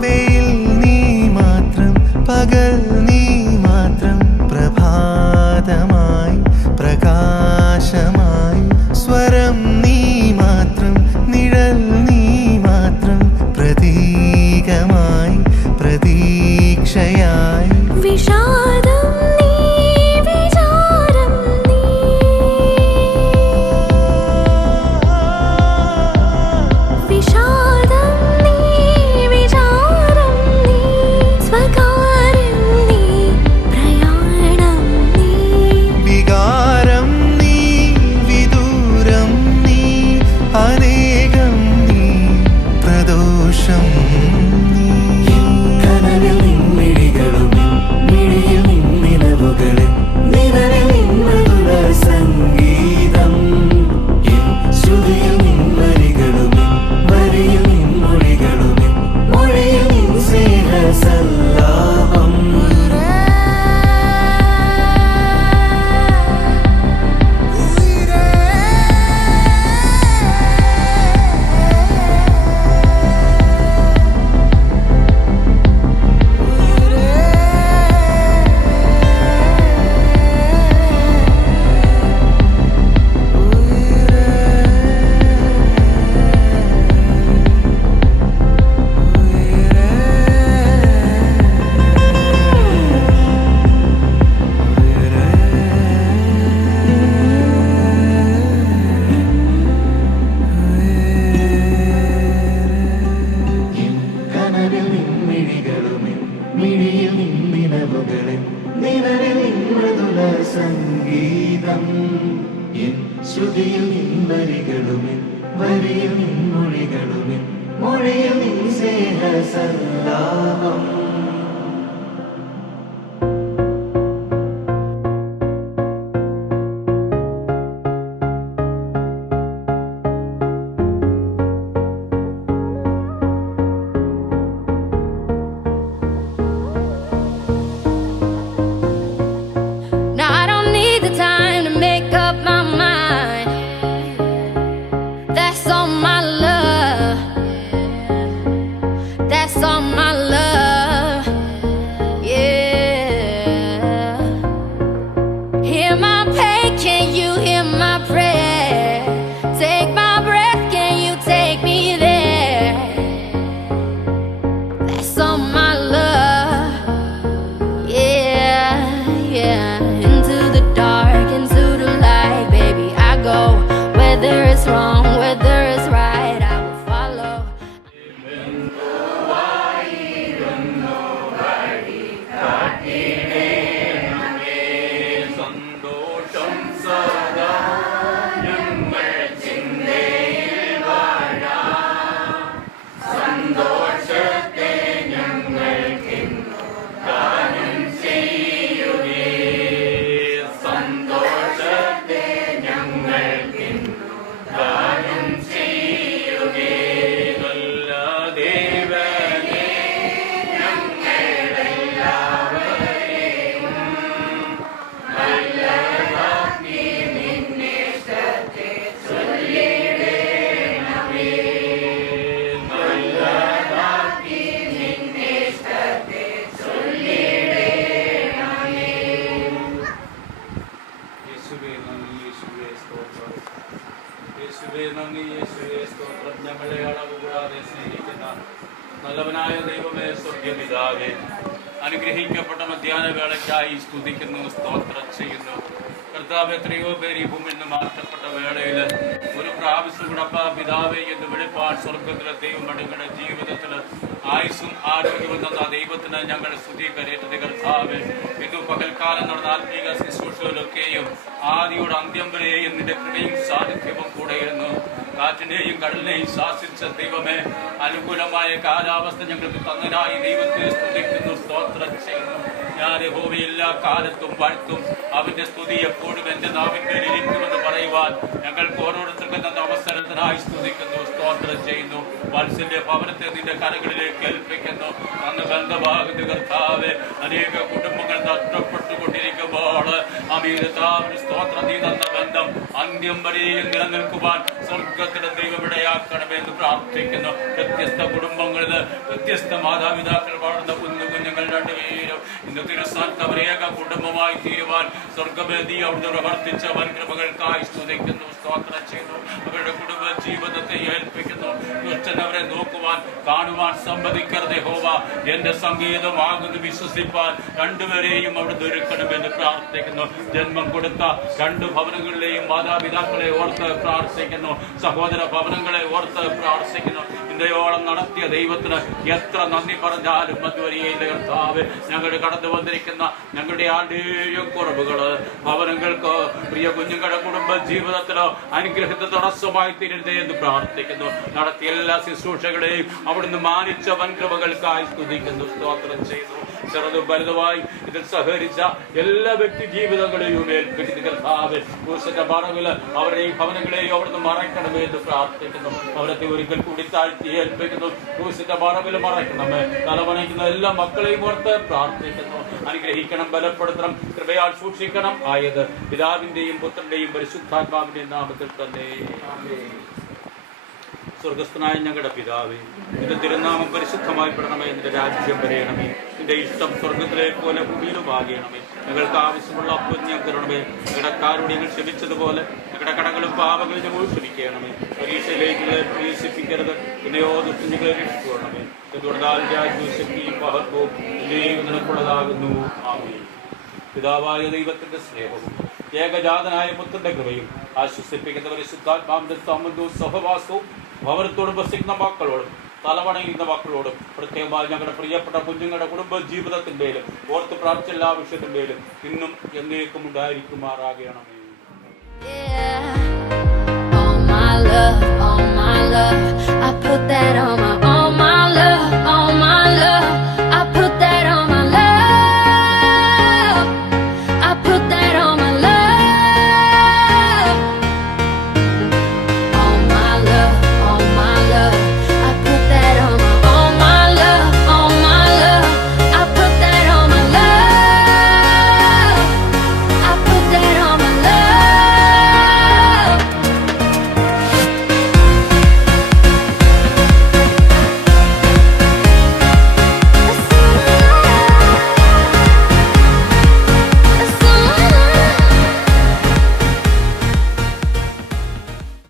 വെയിൽ നീ മാത്രം പകൽ നീ മാത്രം പ്രഭാതമായി പ്രകാശമായി സ്വരം നീ മാത്രം നിഴൽ നീ മാത്രം പ്രതീകമായി പ്രതീക്ഷയായി വിഷാദം നീ വിചാരം നീ വിഷാദം നീ വിചാരം നീ സ്വകാര്യം നീ പ്രയാണം നീ വികാരം നീ വിദൂരം നീ അനേകം നീ പ്രദോഷം നീ കനവിൽ നിൻമിഴികളുമെൻ മിഴിയിൽ നിന്നിനവുകളിൻ നിഴലിൽ നിന്മൃദുല സംഗീതം എൻ ശ്രുതിയിൽ നിൻവരികളുമെൻ വരിയിൽ നിൻമൊഴികളുമെൻ മൊഴിയിൽ നിൻ സ്നേഹസല്ലാപം കനവിൽ നിൻമിഴികളുമെൻ മിഴിയിൽ നിന്നിനവുകളിൻ നിഴലിൽ നിന്മൃദുല സംഗീതം എൻ ശ്രുതിയിൽ നിൻവരികളുമെൻ വരിയിൽ നിൻമൊഴികളുമെൻ മൊഴിയിൽ നിൻ സ്നേഹസല്ലാപം Now I don't need the time to make up my mind. That's all my love. That's all my love. സന്തോഷം സദാ ഞങ്ങൾ ചിന്തയിൽ വാഴാം. സന്തോഷത്തെ ഞങ്ങൾക്കിന്നു ദാനം ചെയ്യുകേ. സന്തോഷത്തെ ഞങ്ങൾക്കിന്നു ദാനം ചെയ്യുകേ. നല്ല ദേവനേ ഞങ്ങളെല്ലാവരെയും നല്ലതാക്കി നിന്നിഷ്ടത്തെ ചൊല്ലിടേണമേ. നല്ലതാക്കി നിന്നിഷ്ടത്തെ ചൊല്ലിടേണമേ. യേശുവേ നന്ദി, യേശുവേ സ്തോത്രം. യേശുവേ നന്ദി, യേശുവേ സ്തോത്രം. ഞങ്ങളെ അളവ് കൂടാതെ സ്നേഹിക്കുന്ന നല്ലവനായ ദൈവമേ, സ്വർഗ്ഗപിതാവേ, അനുഗ്രഹിക്കപ്പെട്ട മധ്യാഹ്ന വേളയ്ക്കായി സ്തുതിക്കുന്നു, സ്തോത്രം ചെയ്യുന്നു. കർത്താവ്, എത്രയോ പേര് ഈ ഭൂമിയിൽ നിന്ന് മാറ്റപ്പെട്ട വേളയിൽ ഒരു പ്രാവശ്യം കൂടെ അപ്പാ പിതാവേ എന്ന് വെളിപ്പാട് സ്വർഗത്തിലെ ദൈവം ഞങ്ങളുടെ ജീവിതത്തിൽ ആയുസ്സും ആരോഗ്യവും തന്ന ദൈവത്തിന് ഞങ്ങൾ സ്തുതി കരേറ്റത്. കർത്താവ്, ഇന്നു പകൽക്കാലം നടന്ന ആത്മീക ശുശ്രൂഷകളൊക്കെയും ആദിയുടെ അന്ത്യം വരെയും നിന്റെ കൃപയും സാന്നിധ്യവും കൂടെയിരുന്നു. കാറ്റിനെയും കടലിനെയും ശാസിച്ച ദൈവമേ, അനുകൂലമായ കാലാവസ്ഥ ഞങ്ങൾക്ക് തന്നതിനായി ദൈവത്തെ സ്തുതിക്കുന്നു, സ്തോത്രം ചെയ്യുന്നു. ഞാൻ യഹോവയെ എല്ലാ കാലത്തും വാഴ്ത്തും. അവന്റെ സ്തുതി എപ്പോഴും എന്റെ നാവിന്റെ ഇരിക്കുമെന്ന് പറയുവാൻ ഞങ്ങൾക്ക് ഓരോരുത്തർക്കും തന്ന അവസരത്തിനായി സ്തുതിക്കുന്നു, സ്തോത്രം ചെയ്യുന്നു. വാത്സല്യ ഭവനത്തെ നിന്റെ കരകളിലേക്ക് ഏൽപ്പിക്കുന്നു. അന്ന് ബന്ധഭാഗത്ത് കർത്താവ്, അനേക കുടുംബങ്ങൾ നഷ്ടപ്പെട്ടുകൊണ്ടിരിക്കുമ്പോൾ അമീരത്താവിന് സ്തോത്രം നീ തന്ന ബന്ധം അന്ത്യം വരെയും നിലനിൽക്കുവാൻ സ്വർഗത്തിന്റെ ദൈവം ഇടയാക്കണമെന്ന് പ്രാർത്ഥിക്കുന്നു. വ്യത്യസ്ത കുടുംബങ്ങളിൽ വ്യത്യസ്ത മാതാപിതാക്കൾ വളർന്ന കുഞ്ഞുങ്ങൾ രണ്ടുപേരും ഇന്ന് തിരുസ്ഥാനത്ത് അവരേക കുടുംബമായി തീരുവാൻ സ്വർഗവേദി അവിടുന്ന് പ്രവർത്തിച്ച വൻ കൃപകൾക്കായി സ്തുതിക്കുന്നു, സ്തോത്രം ചെയ്യുന്നു. അവരുടെ കുടുംബ ജീവിതത്തെ ഏൽപ്പിക്കുന്നു. ദുഷ്ടൻ അവരെ നോക്കുവാൻ കാണുവാൻ സമ്മതിക്കരുത് യഹോവ. എന്റെ സംഗീതമാകുന്നു വിശ്വസിപ്പാൻ രണ്ടുപേരെയും അവിടുന്ന് ഒരുക്കണമെന്ന് പ്രാർത്ഥിക്കുന്നു. ജന്മം കൊടുത്ത രണ്ടു ഭവനങ്ങളിലെയും മാതാപിതാക്കളെ ഓർത്ത് പ്രാർത്ഥിക്കുന്നു. സഹോദര ഭവനങ്ങളെ ഓർത്ത് പ്രാർത്ഥിക്കുന്നു. ഇന്നയോളം നടത്തിയ ദൈവത്തിന് എത്ര നന്ദി പറഞ്ഞാലും മധുവരിയില്ല കർത്താവ്. ഞങ്ങളുടെ കടന്നു വന്നിരിക്കുന്ന ഞങ്ങളുടെ ആരുടെയും കുറവുകള് ഭവനങ്ങൾക്ക് പ്രിയ കുഞ്ഞുങ്ങളുടെ കുടുംബ ജീവിതത്തിലോ അനുഗ്രഹത്തെ തടസ്സമായി തീരരുതേ എന്ന് പ്രാർത്ഥിക്കുന്നു. നടത്തിയ എല്ലാ ശുശ്രൂഷകളെയും അവിടുന്ന് മാനിച്ച വൻകൃപകൾക്കായി സ്തുതിക്കുന്നു, സ്തോത്രം ചെയ്യുന്നു. ചെറുതും വലുതുമായി ഇതിൽ സഹകരിച്ച എല്ലാ വ്യക്തി ജീവിതങ്ങളെയും ഏൽപ്പിക്കുന്ന കർത്താവ്, ക്രൂശിന്റെ മറവില് അവരുടെയും ഭവനങ്ങളെയും അവിടുന്ന് മറയ്ക്കണമേ എന്ന് പ്രാർത്ഥിക്കുന്നു. അവരത്തെ ഒരിക്കൽ കൂടി താഴ്ത്തി ഏൽപ്പിക്കുന്നു. ക്രൂശിന്റെ മറവിൽ മറയ്ക്കണമേ. തലവണയ്ക്കുന്ന എല്ലാ മക്കളെയും ഓർത്ത് പ്രാർത്ഥിക്കുന്നു. അനുഗ്രഹിക്കണം, ബലപ്പെടുത്തണം, കൃപയാൽ സൂക്ഷിക്കണം. ആയത് പിതാവിന്റെയും പുത്രന്റെയും പരിശുദ്ധാത്മാവിന്റെയും നാമത്തിൽ തന്നെ. സ്വർഗസ്ഥനായ ഞങ്ങളുടെ പിതാവേ, നിന്റെ തിരുനാമം പരിശുദ്ധമായി പെടണമേ. നിന്റെ രാജ്യം വരയണമേ. നിന്റെ ഇഷ്ടം സ്വർഗത്തിലെ പോലെ ഭൂമിയിലും ആകണമേ. ഞങ്ങൾക്ക് ആവശ്യമുള്ള പുണ്യം തരണമേ. ഞങ്ങളുടെ കാരുണ്യങ്ങൾ ക്ഷമിച്ചതുപോലെ ഞങ്ങളുടെ കടങ്ങളും പാപങ്ങളും ഞങ്ങൾ ക്ഷമിക്കണമേ. പരീക്ഷയിലേക്ക് പ്രവേശിപ്പിക്കരുത്, പിന്നെയോ ദുഷ്ടങ്ങളെ രക്ഷിക്കണമേ. തുടർന്നാൽ രാജ്യവും ശക്തിയും മഹത്വവും നിനക്കുള്ളതാകുന്നു. ആമേൻ. പിതാവായ ദൈവത്തിന്റെ സ്നേഹവും ഏകജാതനായ പുത്രന്റെ കൃപയും ആശ്വസിപ്പിക്കുന്ന പരിശുദ്ധാത്മാവിന്റെ സംബന്ധവും സഹവാസവും ഭവനത്തോടും വസിക്കുന്ന മക്കളോടും തലവണയുന്ന മക്കളോടും പ്രത്യേകമായി ഞങ്ങളുടെ പ്രിയപ്പെട്ട കുഞ്ഞുങ്ങളുടെ കുടുംബ ജീവിതത്തിന്റെയും ഓർത്ത് പ്രാർത്ഥിച്ച എല്ലാ വിഷയത്തിന്റെയും ഇന്നും എന്നേക്കും ഉണ്ടായിരിക്കുമാറാകണമേ. All my love, I put that on my